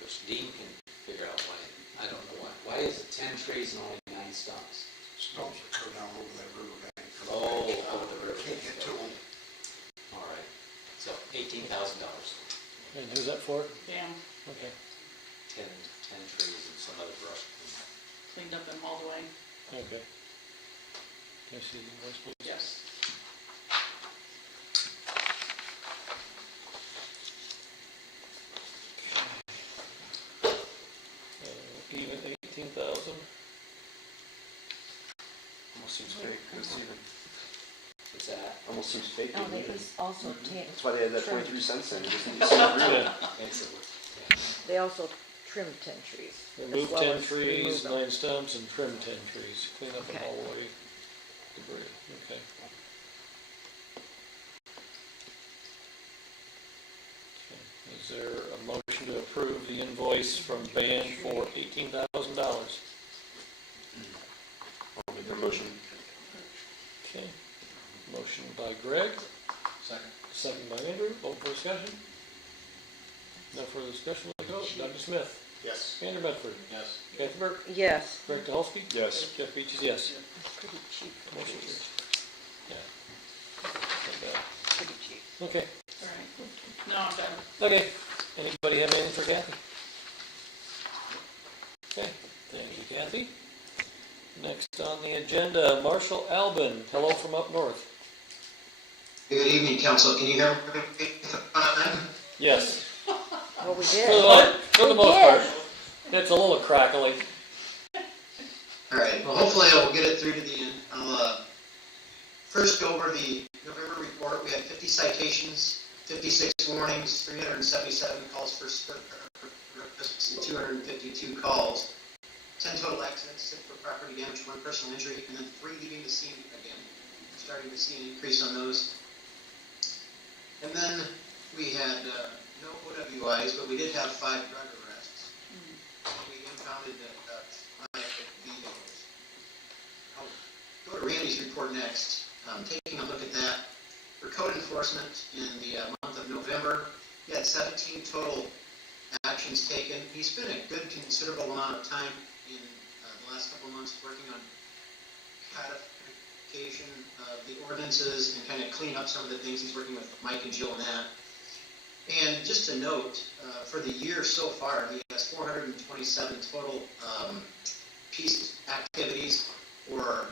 which Dean can figure out why. I don't know why. Why is it 10 trees and only 9 stumps? Stumps that go down over that river bank. Oh, the river. Can't get to them. All right. So $18,000, 10 And who's that for? Bam, Okay. trees and some other brush. cleaned up and hauled away. Okay. Can I see the invoice, please? Yes. Even 18,000. Almost seems fake. It's even, What's that? almost seems fake. No, even. they was also, That's why they had that Sure. 23 cents in. You just need to see the agreement. Excellent. they also trimmed 10 trees. as Remove well 10 as trees, remove them. 9 stumps, and trim 10 trees. Clean up and Okay. haul away Is there a motion to approve the invoice from Band for $18,000? I'll make that motion. Okay. Motion by Greg, Second. second by Andrew. Open for discussion. No further discussion. We'll go. Dr. Smith. Yes. Andrew Bedford. Yes. Kathy Burke. Yes. Greg Dolsky. Yes. Jeff Beechey, yes. Pretty cheap. Motion carries. Yeah. Not bad. Pretty cheap. Okay. All right. No, I'm done. Okay. Anybody have anything for Kathy? Okay. Thank you, Kathy. Next on the agenda, Marshall Albin. Hello from up north. Good evening, council. Can you hear me? Yes. Well, we For did. the most did. part. It's a little crackly. All right, well, hopefully I will get it through to the end. I'll first go over the November report. We had 50 citations, 56 warnings, 377 calls for arrests, 252 calls, 10 total accidents, 6 for property damage, 1 personal injury, and then 3 leaving the scene again. Starting to see an increase on those. And then we had no OWIs, but we did have 5 drug arrests. We impounded 5 vehicles. I'll go to Randy's report next. Taking a look at that. For code enforcement in the month of November, he had 17 total actions taken. He spent a good considerable amount of time in the last couple of months working on codification of the ordinances and kind of clean up some of the things. He's working with Mike and Jill on that. And just to note, for the year so far, he has 427 total pieces, activities, or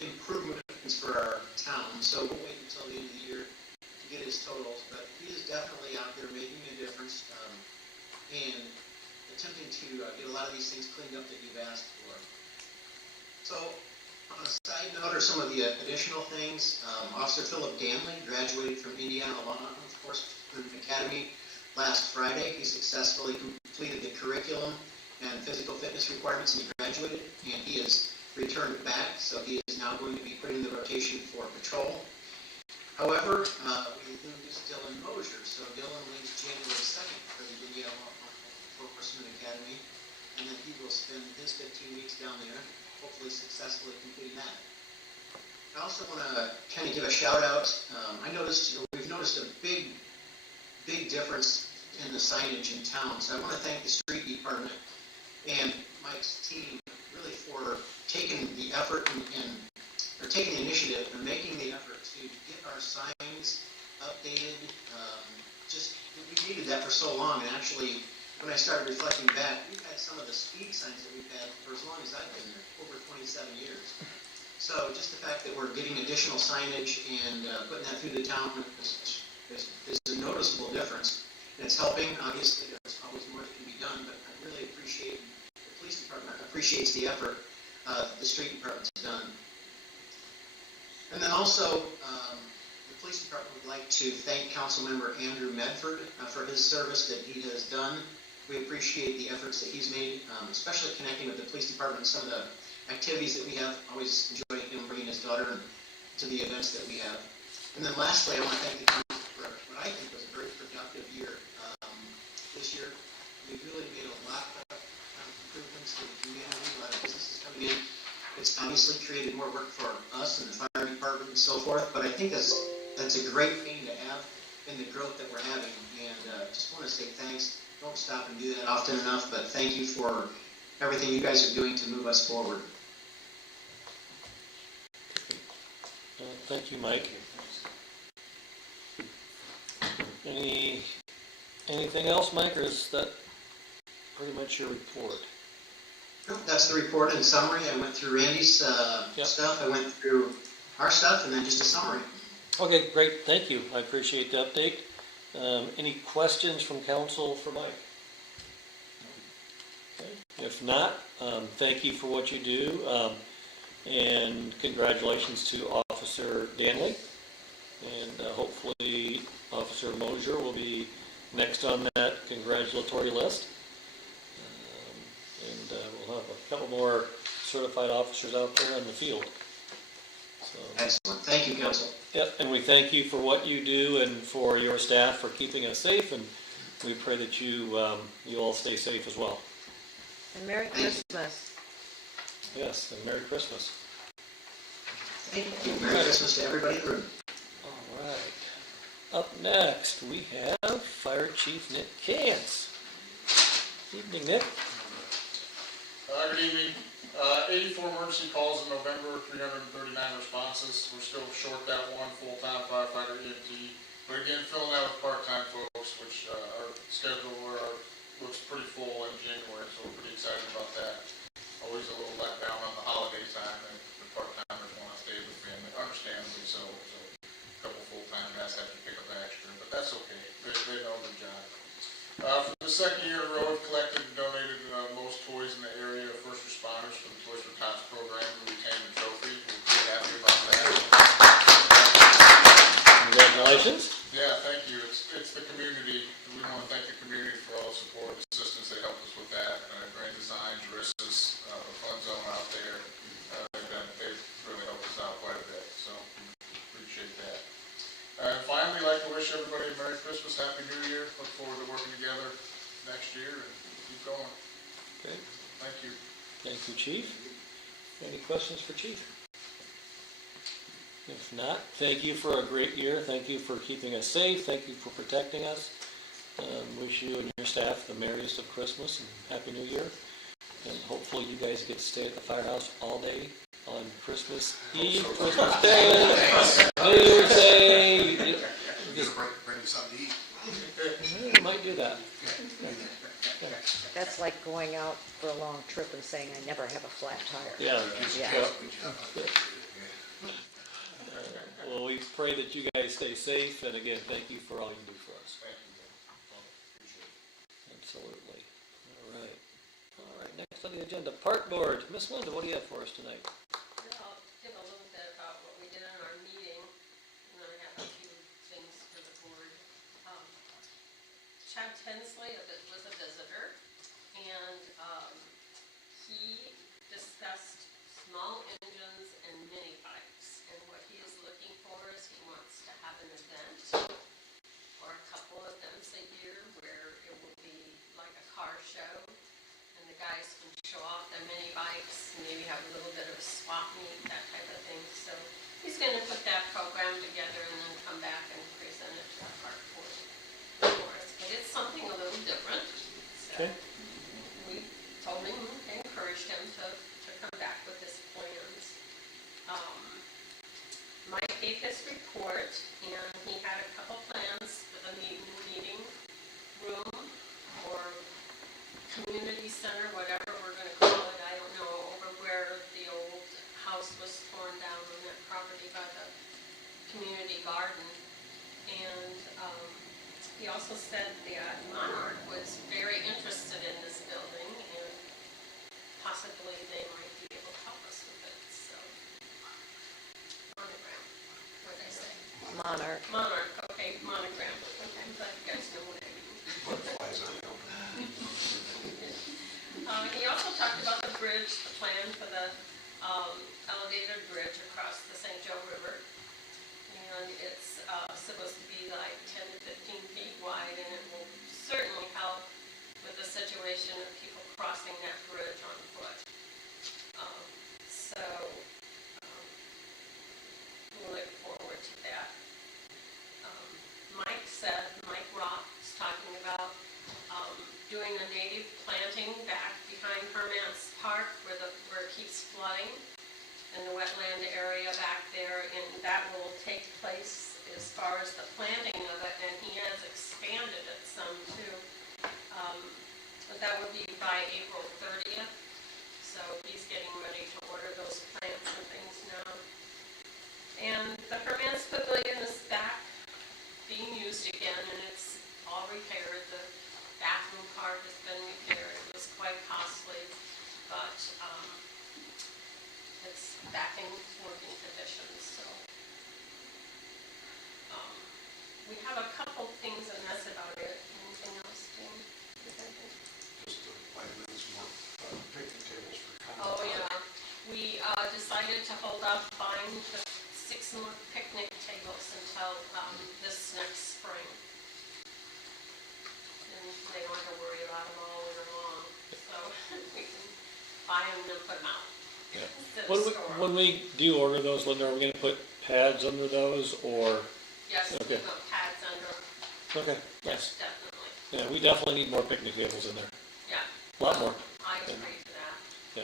improvements for our town. So we'll wait until the end of the year to get his totals. But he is definitely out there making a difference and attempting to get a lot of these things cleaned up that you've asked for. So on a side note are some of the additional things. Officer Philip Danley graduated from Indiana Law Enforcement Academy last Friday. He successfully completed the curriculum and physical fitness requirements and he graduated, and he is returned back, so he is now going to be put in the rotation for patrol. However, we lose Dylan Mosier, so Dylan leaves January 2nd for the Indiana Law Enforcement Academy, and then he will spend his 15 weeks down there, hopefully successfully completing that. I also want to kind of give a shout out. I noticed, we've noticed a big difference in the signage in town. So I want to thank the street department and Mike's team really for taking the effort or taking the initiative and making the effort to get our signs updated. We needed that for so long, and actually, when I started reflecting back, we've had some of the speed signs that we've had for as long as I've been there, over 27 years. So just the fact that we're getting additional signage and putting that through the town is a noticeable difference. And it's helping. Obviously, there's always more that can be done, but I really appreciate the police department appreciates the effort the street department's done. And then also, the police department would like to thank Councilmember Andrew Medford for his service that he has done. We appreciate the efforts that he's made, especially connecting with the police department, some of the activities that we have. Always enjoy him bringing his daughter to the events that we have. And then lastly, I want to thank the council for what I think was a very productive year. This year, we really made a lot of improvements to the community, a lot of businesses coming in. It's obviously created more work for us and the fire department and so forth, but I think that's a great thing to have in the growth that we're having. And just want to say thanks. Don't stop and do that often enough, but thank you for everything you guys are doing to move us forward. Thank you, Mike. Anything else, Mike, or is that pretty much your report? No, that's the report in summary. I went through Randy's stuff, I went through our stuff, and then just a summary. Okay, great, thank you. I appreciate the update. Any questions from council for Mike? Okay. If not, thank you for what you do, and congratulations to Officer Danley. And hopefully Officer Mosier will be next on that congratulatory list. And we'll have a couple more certified officers out there in the field. So, Excellent. Thank you, council. yep, and we thank you for what you do and for your staff for keeping us safe and we pray that you all stay safe as well. And Merry Christmas. Yes, and Merry Christmas. Thank you. Merry Christmas to everybody in the room. All right. Up next, we have Fire Chief Nick Cantz. Evening, Nick. Good evening. 84 emergency calls in November, 339 responses. We're still short that one full-time firefighter EMT. But again, filling out with part-time folks, which our schedule looks pretty full in January, so we're pretty excited about that. Always a little let down on the holiday time, and the part-timers want to stay with family, understandably so. So a couple full-time guys have to pick up extra, but that's okay. They know their job. For the second year in a row, we've collected and donated most toys in the area of first responders for the Toys for Tots program. We retained the trophy. We're pretty happy about that. Congratulations. Yeah, thank you. It's the community. We want to thank the community for all the support and assistance they helped us with that. Grand Design, Juris's, the Fun Zone out there, they've really helped us out quite a bit. So appreciate that. And finally, I'd like to wish everybody a Merry Christmas, Happy New Year. Look forward to working together next year and keep going. Okay. Thank you. Thank you, Chief. Any questions for Chief? If not, thank you for a great year. Thank you for keeping us safe. Thank you for protecting us. Wish you and your staff the merriest of Christmas and Happy New Year. And hopefully you guys get to stay at the firehouse all day on Christmas Eve, Christmas Day, New Year's Day. Just bring you something to eat. we might do that. That's like going out for a long trip and saying, I never have a flat tire. Yeah. Yeah. Well, we pray that you guys stay safe, and again, thank you for all you do for us. Thank you. Appreciate it. Absolutely. All right. All right, next on the agenda, Park Board. Miss Linda, what do you have for us tonight? I'll give a little bit about what we did in our meeting, and then I have a few things for the board. Chad Tinsley was a visitor, and he discussed small engines and mini bikes. And what he is looking for is he wants to have an event or a couple events a year where it will be like a car show, and the guys can show off their mini bikes, maybe have a little bit of a swap meet, that type of thing. So he's going to put that program together and then come back and present it to our park board for us. But it's something a little different. So Okay. we told him, encouraged him to come back with his plans. Mike gave his report, and he had a couple plans for the meeting room or community center, whatever we're going to call it. I don't know, over where the old house was torn down on that property by the community garden. And he also said that Monarch was very interested in this building, and possibly they might be able to help us with it. So, monogram, what did I say? Monarch. Monarch, okay, monogram. Okay, I'm glad you guys know what I mean. He also talked about the bridge, the plan for the elevated bridge across the St. Joe River. And it's supposed to be like 10 to 15 feet wide, and it will certainly help with the situation of people crossing that bridge on foot. We look forward to that. Mike Roth was talking about doing a native planting back behind Hermance Park where it keeps flooding in the wetland area back there, and that will take place as far as the planting of it, and he has expanded it some too. But that would be by April 30th, so he's getting ready to order those plants and things now. And the Hermance Pavilion is back being used again, and it's all repaired. The bathroom part has been repaired. It was quite costly, but it's back in working conditions. So we have a couple things, and that's about it. Anything else, Jim? Just planning in some more picnic tables for common. Oh, yeah. We decided to hold off buying the 6 more picnic tables until this next spring. And and they don't have to worry about them all winter long. So we can buy them and put them out. Yeah. Instead of When we, store 'em. when we do order those, Linda, are we gonna put pads under those, or? Yes, we Okay. put pads under, Okay, yes. definitely, Yeah, we definitely need more picnic tables in there. yeah. A lot more. I agree to that. Yeah.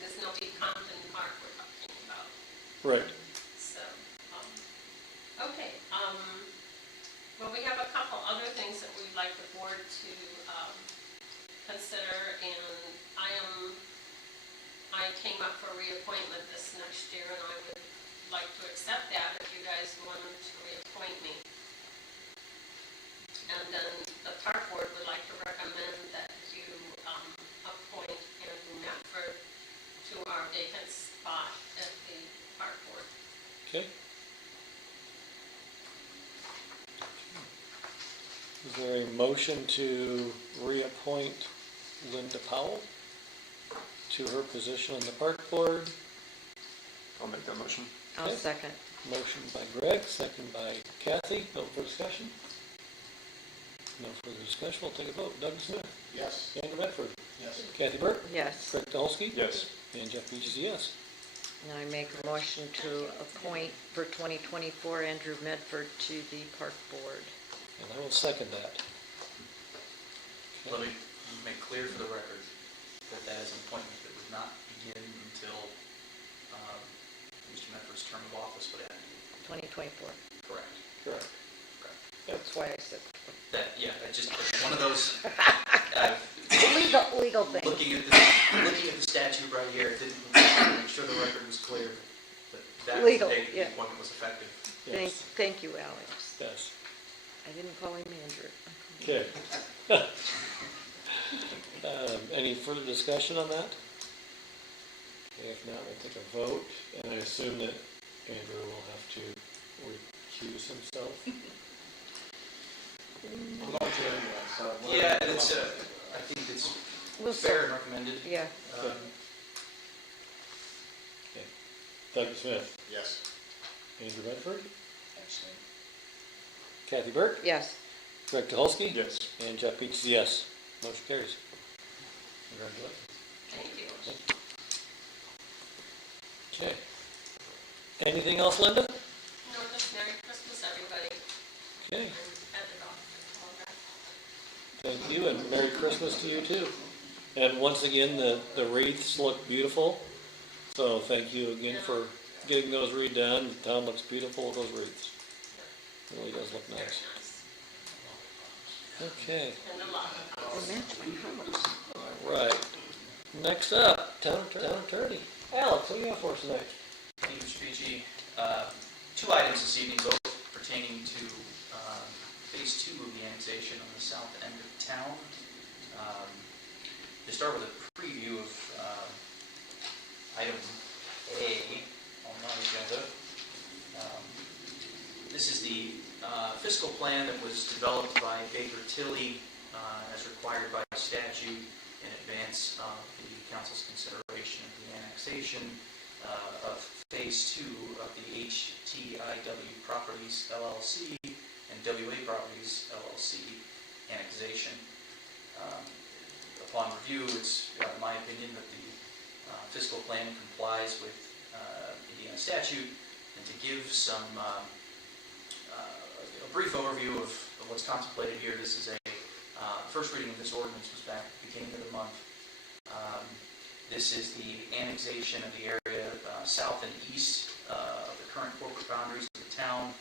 There's no big Compton Park we're talking about, Right. so, okay, well, we have a couple other things that we'd like the board to, consider, and I came up for reappointment this next year, and I would like to accept that if you guys wanted to reappoint me. And then the park board would like to recommend that you, appoint Andrew Metford to our vacant spot at the park board. Okay. Is there a motion to reappoint Linda Powell to her position on the park board? I'll make that motion. I'll Okay. second. Motion by Greg, second by Kathy. No further discussion? No further discussion. We'll take a vote. Doug Smith. Yes. Andrew Medford. Yes. Kathy Burke. Yes. Craig Dolsky. Yes. And Jeff Beach is a yes. Now I make a motion to appoint for 2024 Andrew Medford to the park board. And I will second that. Let me make clear for the record that that is an appointment that would not begin until Mr. Medford's term of office would end. 2024. Correct. Correct. That's why I said, That, yeah, that just, it's one of those, legal thing. looking at the statute right here, it didn't, make sure the record was clear that that was the Legal, date that yeah. the appointment was effective. Thank you, Alex. Yes. I didn't call him Andrew. Okay. Any further discussion on that? Okay, if not, we'll take a vote, and I assume that Andrew will have to recuse himself. I'm not sure anyway, so. Yeah, it's, I think it's We'll fair and recommended. Yeah. Um, Doug Smith, Yes. Andrew Medford, Kathy Burke, Yes. Greg Dolsky, Yes. and Jeff Beach is a yes. Motion carries. Congratulations. Thank you. Okay. Anything else, Linda? No, just Merry Christmas, everybody, Okay. and at the doctor, Thank you, and Merry Christmas to you too. And once again, the wreaths look beautiful, so thank you again for getting those redone. The town looks beautiful with those wreaths. It really does look very nice. nice, Okay, and a lot. They match my house. all right. Next up, town attorney. Alex, what do you have for us tonight? Thank you, Mr. Beachy. Two items this evening, both pertaining to Phase 2 of the annexation on the south end of town. To start with a preview of item A on my agenda. This is the fiscal plan that was developed by Baker Tilly as required by statute in advance of the council's consideration of the annexation of Phase 2 of the HTIW Properties LLC and WA Properties LLC annexation. Upon review, it's my opinion that the fiscal plan complies with Indiana statute, and to give some a brief overview of what's contemplated here. This is a first reading of this ordinance was back at the beginning of the month. This is the annexation of the area south and east of the current corporate boundaries of the town.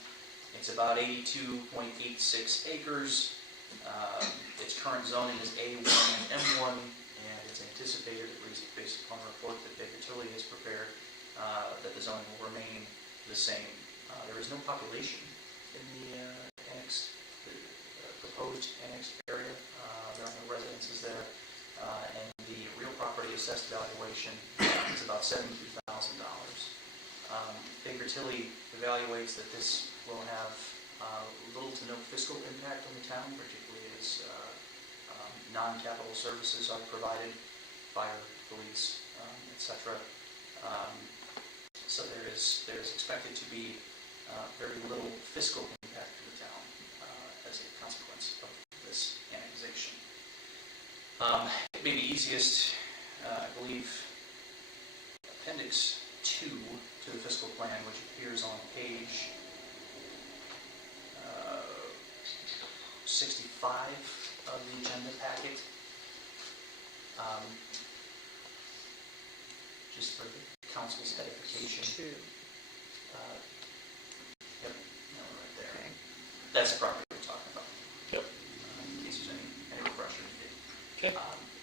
It's about 82.86 acres. Its current zoning is A1 and M1, and it's anticipated, at least based upon a report that Baker Tilly has prepared, that the zoning will remain the same. There is no population in the proposed annexed area. There are no residences there, and the real property assessed valuation is about $72,000. Baker Tilly evaluates that this will have little to no fiscal impact on the town, particularly as non-capital services are provided, fire, police, etc. So there is expected to be very little fiscal impact to the town as a consequence of this It may be easiest, I believe, Appendix 2 to the fiscal plan, which appears on page 65 of the agenda packet. Just for the council's edification. Two. Yep, no, right there. Okay. That's the property we're talking about. Yep. In case there's any refreshers. Okay.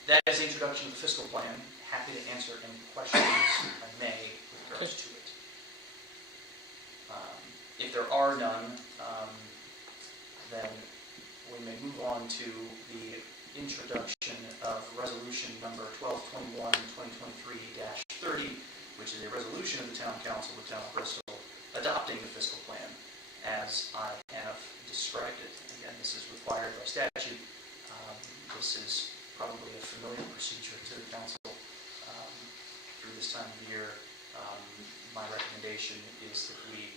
That is the introduction of the fiscal plan. Happy to answer any questions I may with regards to it. If there are none, then we may move on to the introduction of resolution number 1221-2023-30, which is a resolution of the Town Council of the Town of Bristol adopting the fiscal plan as I have described it. Again, this is required by statute. This is probably a familiar procedure to the council through this time of year. My recommendation is that we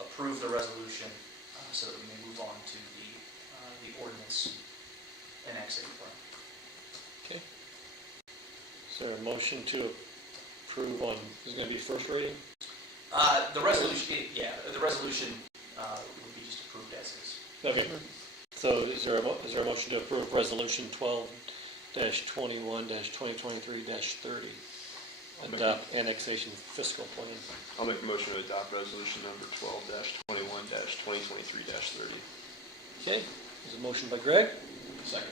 approve the resolution so that we may move on to the ordinance annexing plan. Okay. Is there a motion to approve on, is it going to be first reading? The resolution, yeah, the resolution would be just approved as is. Okay. So is there a motion to approve resolution 12-21-2023-30? Adopt annexation fiscal plan. I'll make a motion to adopt resolution number 12-21-2023-30. Okay, there's a motion by Greg, Second.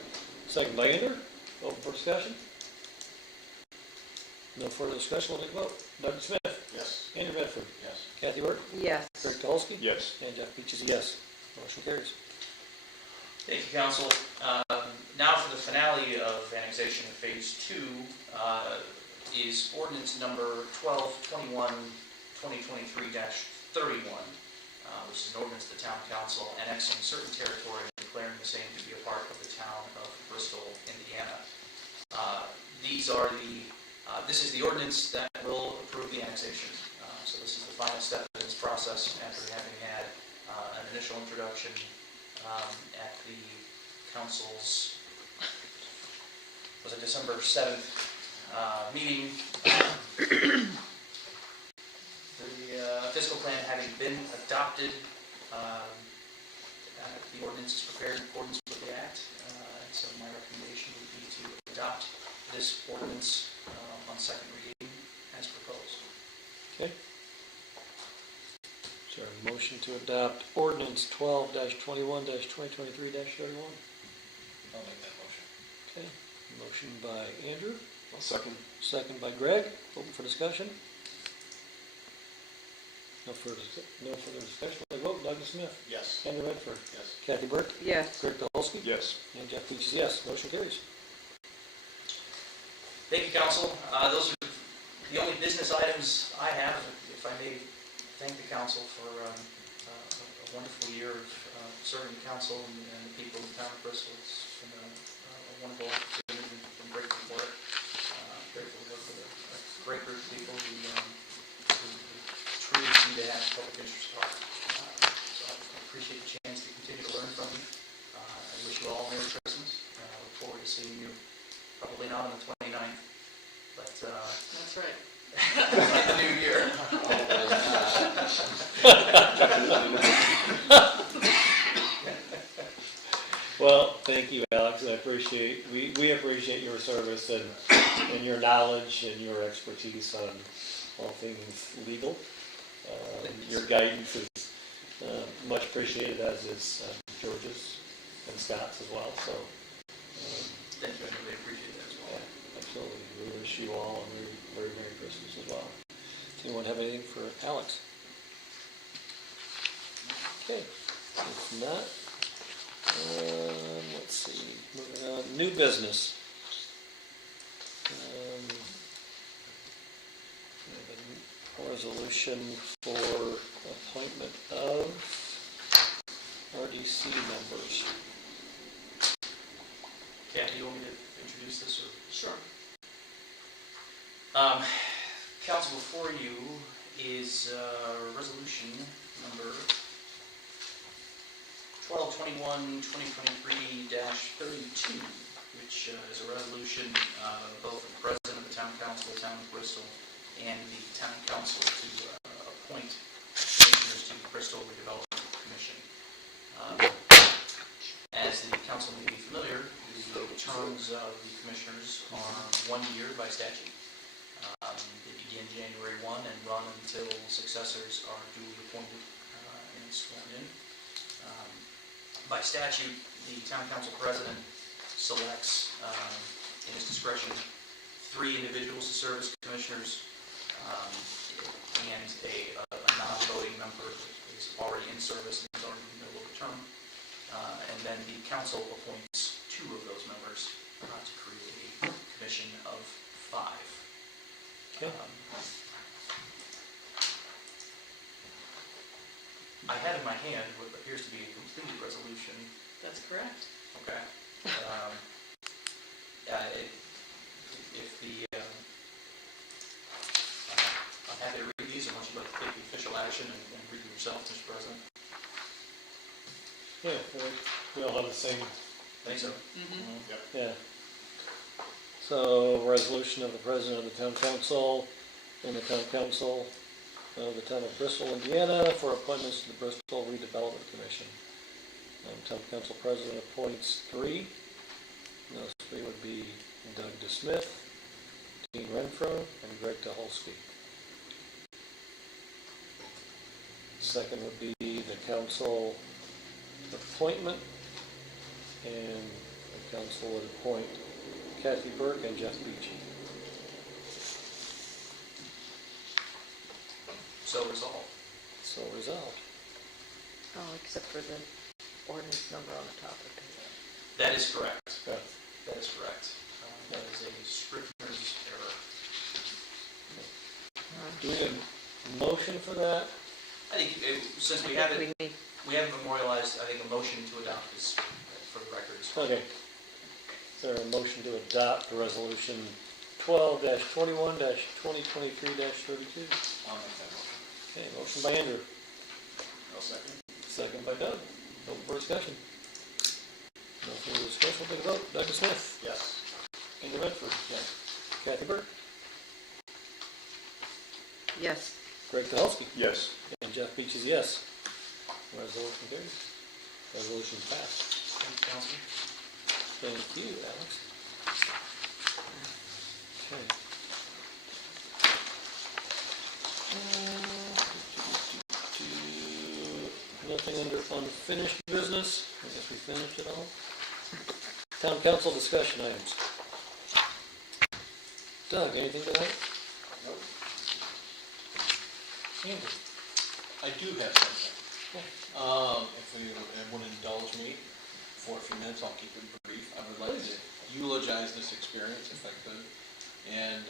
second by Andrew. Open for discussion. No further discussion, we'll take a vote. Doug Smith, Yes. Andrew Bedford, Yes. Kathy Burke, Yes. Greg Dolsky, Yes. and Jeff Beach is a yes. Motion carries. Thank you, council. Now for the finale of annexation of phase 2 is ordinance number 1221-2023-31, which is an ordinance of the town council annexing certain territory and declaring the same to be a part of the town of Bristol, Indiana. This is the ordinance that will approve the annexation. So this is the final step in this process after having had an initial introduction at the council's, was it December 7th meeting. The fiscal plan having been adopted, the ordinance is prepared in accordance with the act. So my recommendation would be to adopt this ordinance on second reading as proposed. Okay. Is there a motion to adopt ordinance 12-21-2023-31? I'll make that motion. Okay, motion by Andrew, I'll second. second by Greg. Open for discussion. No further discussion. We'll vote. Doug Smith, Yes. Andrew Bedford, Yes. Kathy Burke, Yes. Greg Dolsky, Yes. and Jeff Beach is yes. Motion carries. Thank you, council. Those are the only business items I have. If I may thank the council for a wonderful year of serving the council and the people of the town of Bristol. It's been a wonderful opportunity. I've been grateful for it. Grateful to work with a great group of people who truly seem to have public interest at heart. So I appreciate the chance to continue to learn from you. I wish you all Merry Christmas. I look forward to seeing you probably not on the 29th, but That's right. in the new year. Well, thank you, Alex. I appreciate, we appreciate your service and your knowledge and your expertise on all things legal. Your guidance is much appreciated, as is George's and Scott's as well, so. Thank you, I really appreciate that as well. Yeah, absolutely. We wish you all a very Merry Christmas as well. Does anyone have anything for Alex? Okay, if not, let's see, moving on, new business. We have a resolution for appointment of RDC members. Kathy, you want me to introduce this, or? Sure. Council, before you is resolution number 1221-2023-32, which is a resolution both of the President of the Town Council of the Town of Bristol and the Town Council to appoint commissioners to the Bristol Redevelopment Commission. As the council may be familiar, the terms of the commissioners are 1 year by statute. They begin January 1 and run until successors are duly appointed and sworn in. By statute, the town council president selects, in his discretion, 3 individuals to serve as commissioners, and a non-voting member is already in service and is already in the middle of the term. And then the council appoints 2 of those members to create a commission of 5. Okay. I had in my hand what appears to be a completed resolution. That's correct. Okay. If the, I'm happy to read these unless you'd like to take the official action and read them yourself, Mr. President. Yeah, we all have the same, I think so. yeah. So, resolution of the President of the Town Council and the Town Council of the Town of Bristol, Indiana, for appointments to the Bristol Redevelopment Commission. Town Council President appoints 3. Those 3 would be Doug DeSmith, Dean Renfro, and Greg Tuholsky. Second would be the council appointment, and the council would appoint Kathy Burke and Jeff Beachy. So resolved. So resolved. Oh, except for the ordinance number on the top of the page. That is correct. Yeah. That is correct. That is a Scrivener's error. Do we have a motion for that? I think since we I haven't think we need, we haven't memorialized, I think a motion to adopt is for the records. Okay. Is there a motion to adopt resolution 12-21-2023-32? I'll make that motion. Okay, motion by Andrew, I'll second. second by Doug. Open for discussion. No further discussion, we'll take a vote. Doug Smith, Yes. Andrew Medford, yes. Kathy Burke, yes, Greg Tuholsky, Yes. and Jeff Beach is yes. Resolution carries. Resolution passed. Thank you, Councilman. Thank you, Alex. Okay. Nothing under unfinished business. I guess we finished it all. Town council discussion items. Doug, anything tonight? Nope. Andrew? I do have something. If everyone would indulge me for a few minutes, I'll keep it brief. I would like to eulogize this experience if I could, and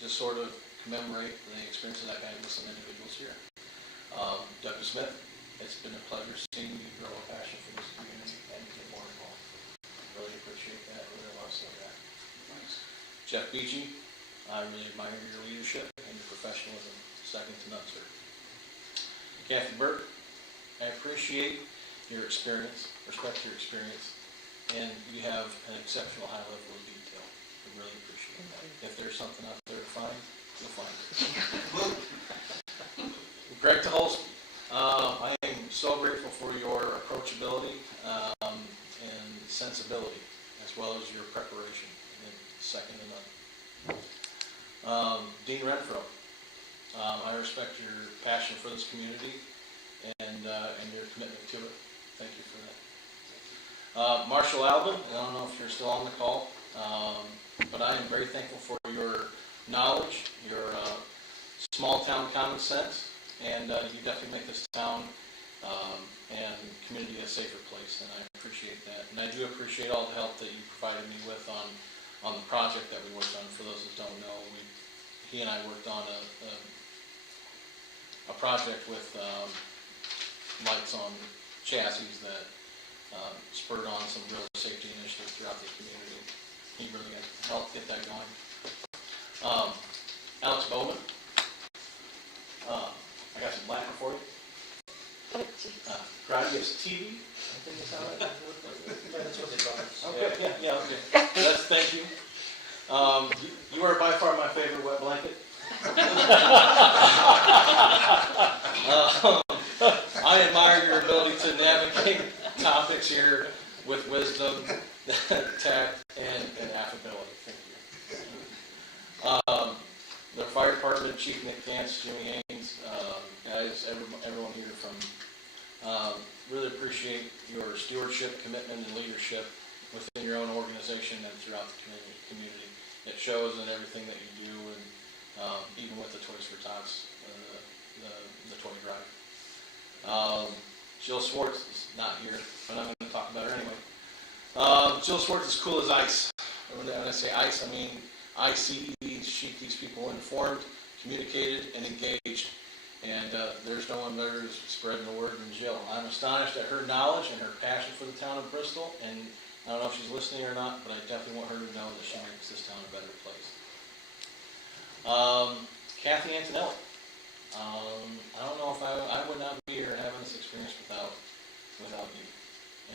just sort of commemorate the experiences I've had with some individuals here. Doug Smith, it's been a pleasure seeing you grow a passion for this community and get more involved. Really appreciate that, really want to say that. Jeff Beachy, I really admire your leadership and your professionalism, second to none, sir. Kathy Burke, I appreciate your experience, respect your experience, and you have an exceptional high level of detail. I really appreciate that. If there's something out there to find, you'll find it. Greg Tuholsky, I am so grateful for your approachability and sensibility, as well as your preparation, and second to none. Dean Renfro, I respect your passion for this community and your commitment to it. Thank you for that. Marshall Albin, I don't know if you're still on the call, but I am very thankful for your knowledge, your small town common sense, and you definitely make this town and community a safer place, and I appreciate that. And I do appreciate all the help that you provided me with on the project that we worked on. For those that don't know, he and I worked on a project with lights on chassis that spurred on some real safety initiatives throughout the community. He really helped get that going. Alex Bowman, I got some Latin for you. Gradius TV, I think is how it. That's what they call it. Okay, yeah, okay. That's, thank you. You are by far my favorite wet blanket. I admire your ability to navigate topics here with wisdom, tact, and affability. Thank you. The fire department, Chief Nick Gantz, Jimmy Haynes, guys, everyone here from, really appreciate your stewardship, commitment, and leadership within your own organization and throughout the community. It shows in everything that you do, and even with the Toys for Tots, the toy drive. Jill Swartz is not here, but I'm going to talk about her anyway. Jill Swartz is cool as ice. When I say ice, I mean ICE. She keeps people informed, communicated, and engaged. And there's no one better who's spreading the word than Jill. I'm astonished at her knowledge and her passion for the town of Bristol. And I don't know if she's listening or not, but I definitely want her to know that she makes this town a better place. Kathy Antonelli. I don't know if I would not be here having this experience without you.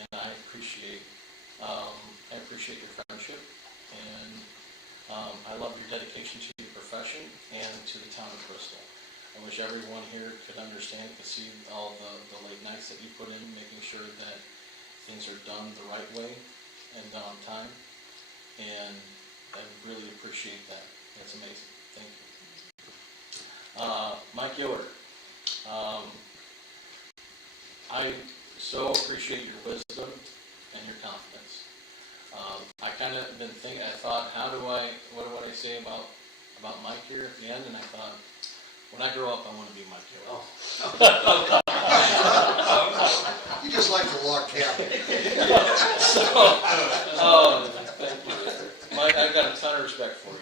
And I appreciate your friendship, and I love your dedication to your profession and to the town of Bristol. I wish everyone here could understand, could see all the late nights that you put in, making sure that things are done the right way and done on time. And I really appreciate that. That's amazing. Thank you. Mike Yoder. I so appreciate your wisdom and your confidence. I kind of been thinking, I thought, what do I say about Mike here at the end? And I thought, when I grow up, I want to be Mike Yoder. You just like to log cabin. Thank you. Mike, I've got a ton of respect for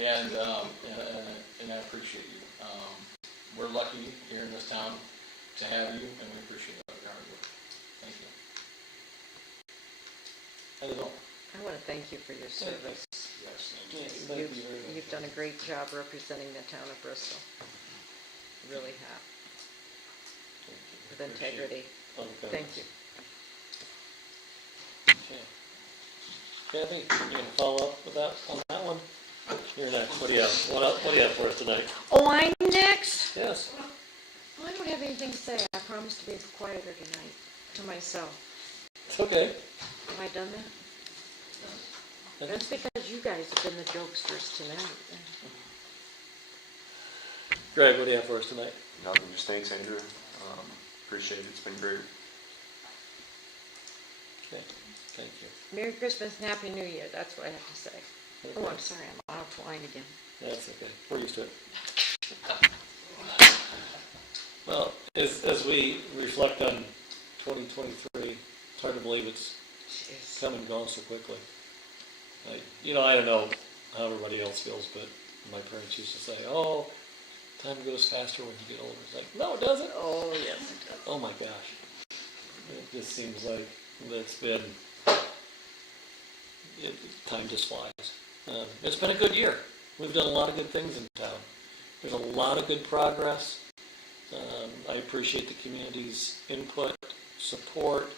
you, and I appreciate you. We're lucky here in this town to have you, and we appreciate your hard work. Thank you. How you doing? I want to thank you for your service. Yes, Yes, thank you very much. You've done a great job representing the town of Bristol. You really have, with integrity. Okay. Thank you. Okay. Kathy, you gonna follow up with that, on that one? You're next. What do you have? What do you have for us tonight? Oh, I'm next? Yes. Well, I don't have anything to say. I promise to be quieter tonight, to myself. It's okay. Have I done that? That's because you guys have been the jokesters tonight. Greg, what do you have for us tonight? Nothing, just thanks, Andrew. Appreciate it. It's been great. Okay, thank you. Merry Christmas and Happy New Year. That's what I have to say. Oh, I'm sorry. I'm out of line again. That's okay. We're used to it. Well, as we reflect on 2023, it's hard to believe it's come and gone so quickly. I don't know how everybody else feels, but my parents used to say, "Oh, time goes faster when you get older." It's like, no, it doesn't. Oh, yes, it does. Oh my gosh. It just seems like time just flies. It's been a good year. We've done a lot of good things in town. There's a lot of good progress. I appreciate the community's input, support.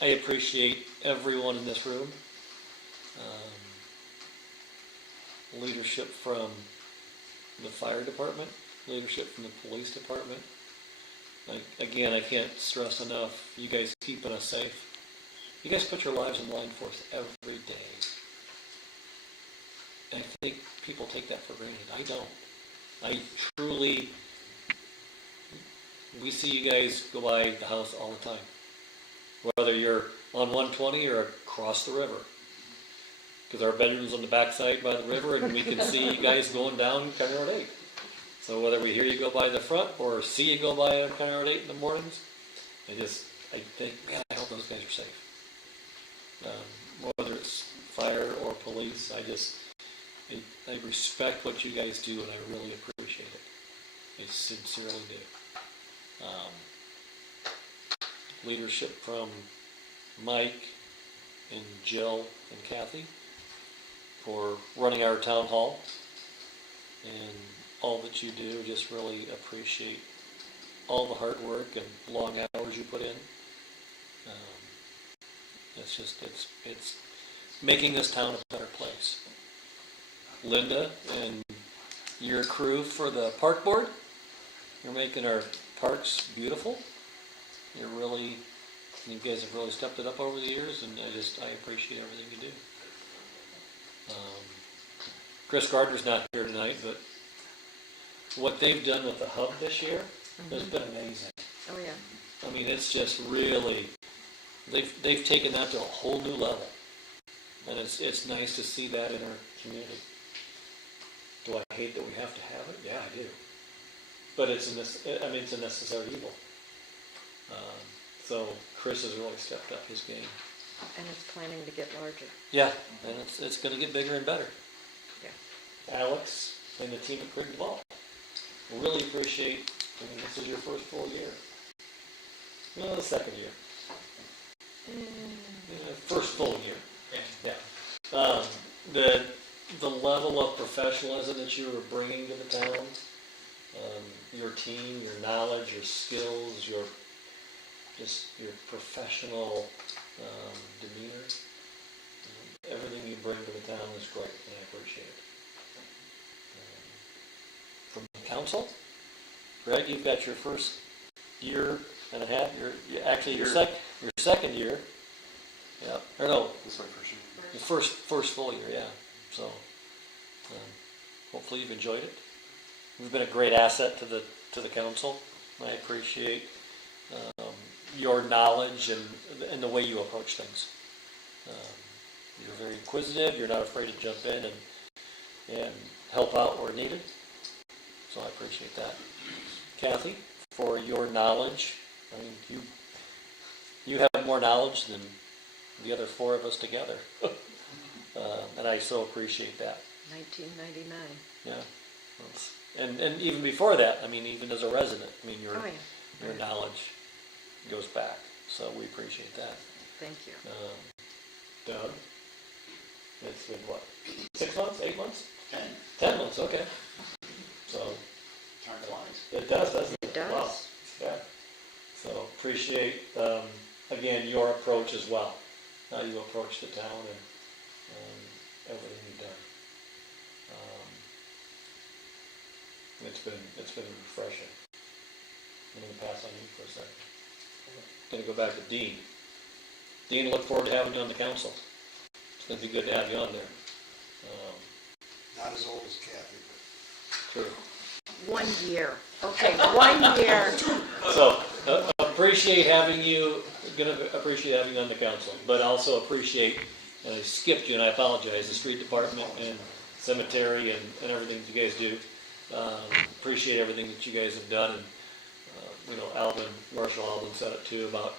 I appreciate everyone in this room. Leadership from the fire department, leadership from the police department. Again, I can't stress enough, you guys keeping us safe. You guys put your lives in line for us every day. And I think people take that for granted. I don't. I truly, we see you guys go by the house all the time. Whether you're on 120 or across the river. Because our bedroom's on the backside by the river and we can see you guys going down County Road 8. So whether we hear you go by the front or see you go by on County Road 8 in the mornings, I think, man, I hope those guys are safe. Whether it's fire or police, I respect what you guys do and I really appreciate it. I sincerely do. Leadership from Mike and Jill and Kathy for running our town hall and all that you do. Just really appreciate all the hard work and long hours you put in. It's just, it's making this town a better place. Linda and your crew for the park board, you're making our parks beautiful. You guys have really stepped it up over the years, and I appreciate everything you do. Chris Gardner's not here tonight, but what they've done with the hub this year has been amazing. Oh, yeah. I mean, it's just really, they've taken that to a whole new level. And it's nice to see that in our community. Do I hate that we have to have it? Yeah, I do. But it's a necessary evil. So Chris has really stepped up his game. And it's planning to get larger. Yeah, and it's going to get bigger and better. Yeah. Alex and the team at Cricket Ball, really appreciate. I mean, this is your first full year. No, the second year. First full year. Yeah. The level of professionalism that you are bringing to the town, your team, your knowledge, your skills, your professional demeanor, everything you bring to the town is great, and I appreciate it. From the council, Greg, you've got your first year and a half. Your second year. Yeah. Or no. This is my first year. Your first full year, yeah. So, hopefully you've enjoyed it. You've been a great asset to the council. I appreciate your knowledge and the way you approach things. You're very inquisitive. You're not afraid to jump in and help out where needed. So I appreciate that. Kathy, for your knowledge, I mean, you have more knowledge than the other four of us together. And I so appreciate that. 1999. Yeah. And even before that, I mean, even as a resident, I mean, your knowledge goes back. So we appreciate that. Thank you. Doug, it's been what, 6 months, 8 months? 10. 10 months, okay. So. Time flies. It does, doesn't it? It does. Wow. Yeah. So appreciate, again, your approach as well. How you approach the town and everything you've done. It's been refreshing. I'm going to pass on you for a second. Going to go back to Dean. Dean, look forward to having you on the council. It's going to be good to have you on there. Not as old as Kathy, but. True. 1 year. Okay, 1 year. So, appreciate having you, gonna appreciate having you on the council, but also appreciate, and I skipped you and I apologize, the street department and cemetery and everything that you guys do. Appreciate everything that you guys have done, and, Marshall Alvin said it too about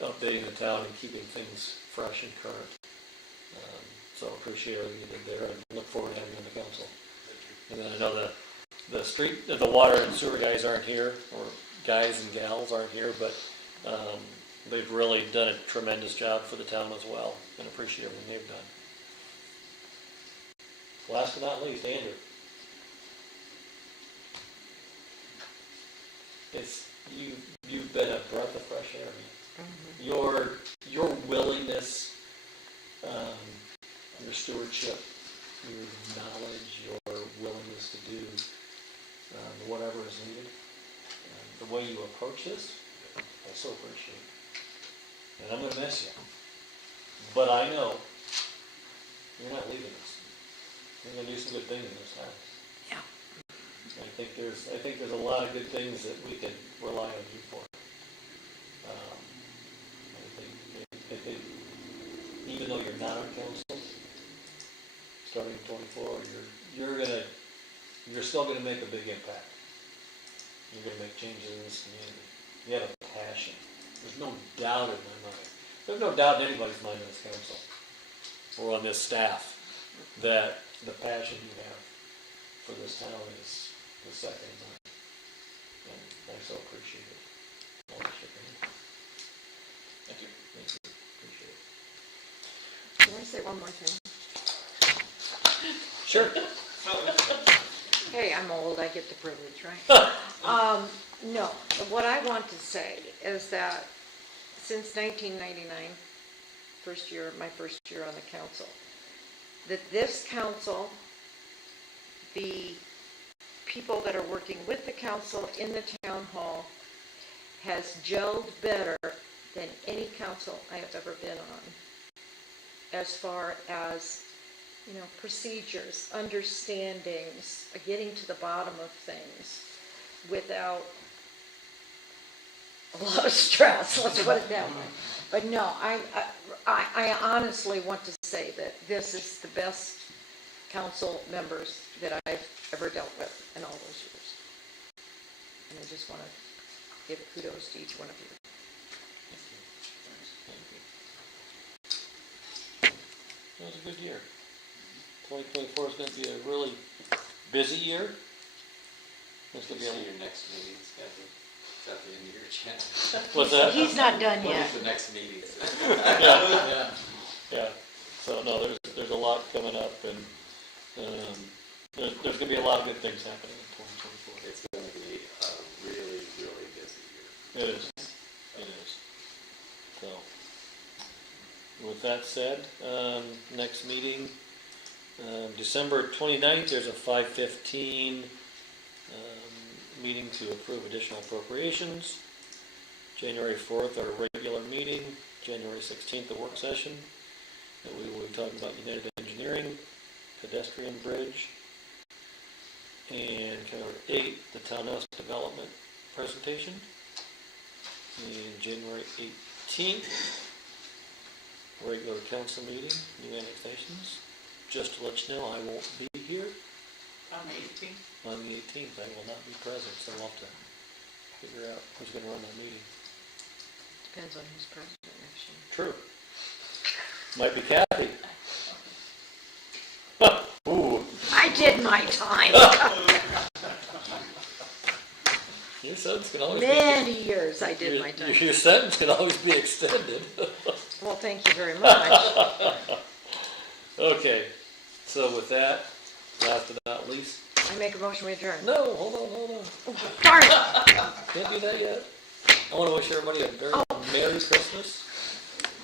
updating the town and keeping things fresh and current. So appreciate everything you did there and look forward to having you on the council. And then I know the water and sewer guys aren't here, or guys and gals aren't here, but they've really done a tremendous job for the town as well, and appreciate everything they've done. Last but not least, Andrew. You've been a breath of fresh air. Mm-hmm. Your willingness, your stewardship, your knowledge, your willingness to do whatever is needed, the way you approach this, I so appreciate. And I'm going to miss you. But I know you're not leaving us. You're going to do some good things in this town. Yeah. I think there's a lot of good things that we can rely on you for. I think even though you're not on council, starting in 24, you're still gonna make a big impact. You're gonna make changes in this community. You have a passion. There's no doubt in my mind. There's no doubt in anybody's mind on this council or on this staff that the passion you have for this town is second to none. And I so appreciate it. Thank you. Appreciate it. Can I say one more thing? Sure. Hey, I'm old, I get the privilege, right? No, what I want to say is that since 1999, my first year on the council, that this council, the people that are working with the council in the town hall, has gelled better than any council I have ever been on, as far as, you know, procedures, understandings, getting to the bottom of things without a lot of stress, let's put it that way. But no, I honestly want to say that this is the best council members that I've ever dealt with in all those years. And I just want to give kudos to each one of you. It was a good year. 2024 is going to be a really busy year. It's going to be See your next meeting's got the end of your channel. What's that? He's not done When yet. is the next meeting? Yeah. So no, there's a lot coming up, and there's going to be a lot of good things happening in 2024. It's gonna be a really, really busy year. It is. It is. So, with that said, next meeting, December 29th, there's a 5:15 meeting to approve additional appropriations. January 4th, our regular meeting. January 16th, the work session. And we will be talking about United Engineering, pedestrian bridge. And January 8th, the townhouse development presentation. And January 18th, regular council meeting, new annexations. Just to let you know, I won't be here On the 18th. on the 18th. I will not be present, so we'll have to figure out who's going to run that meeting. Depends on who's president next year. True. Might be Kathy. Ooh. I did my time. Your sentence can always Many years I did your, my time. Your sentence can always be extended. Well, thank you very much. Okay, so with that, last but not least. I make a motion we adjourn. No, hold on. Darn it. Can't do that yet. I want to wish everybody a very Merry Christmas,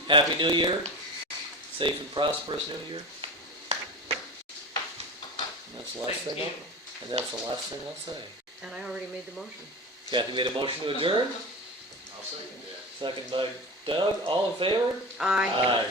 Happy New Year, safe and prosperous New Year. And that's the last thing. And that's the last thing I'll say. And I already made the motion. Kathy made a motion to adjourn. I'll second that. Second by Doug. All in favor? Aye. Aye.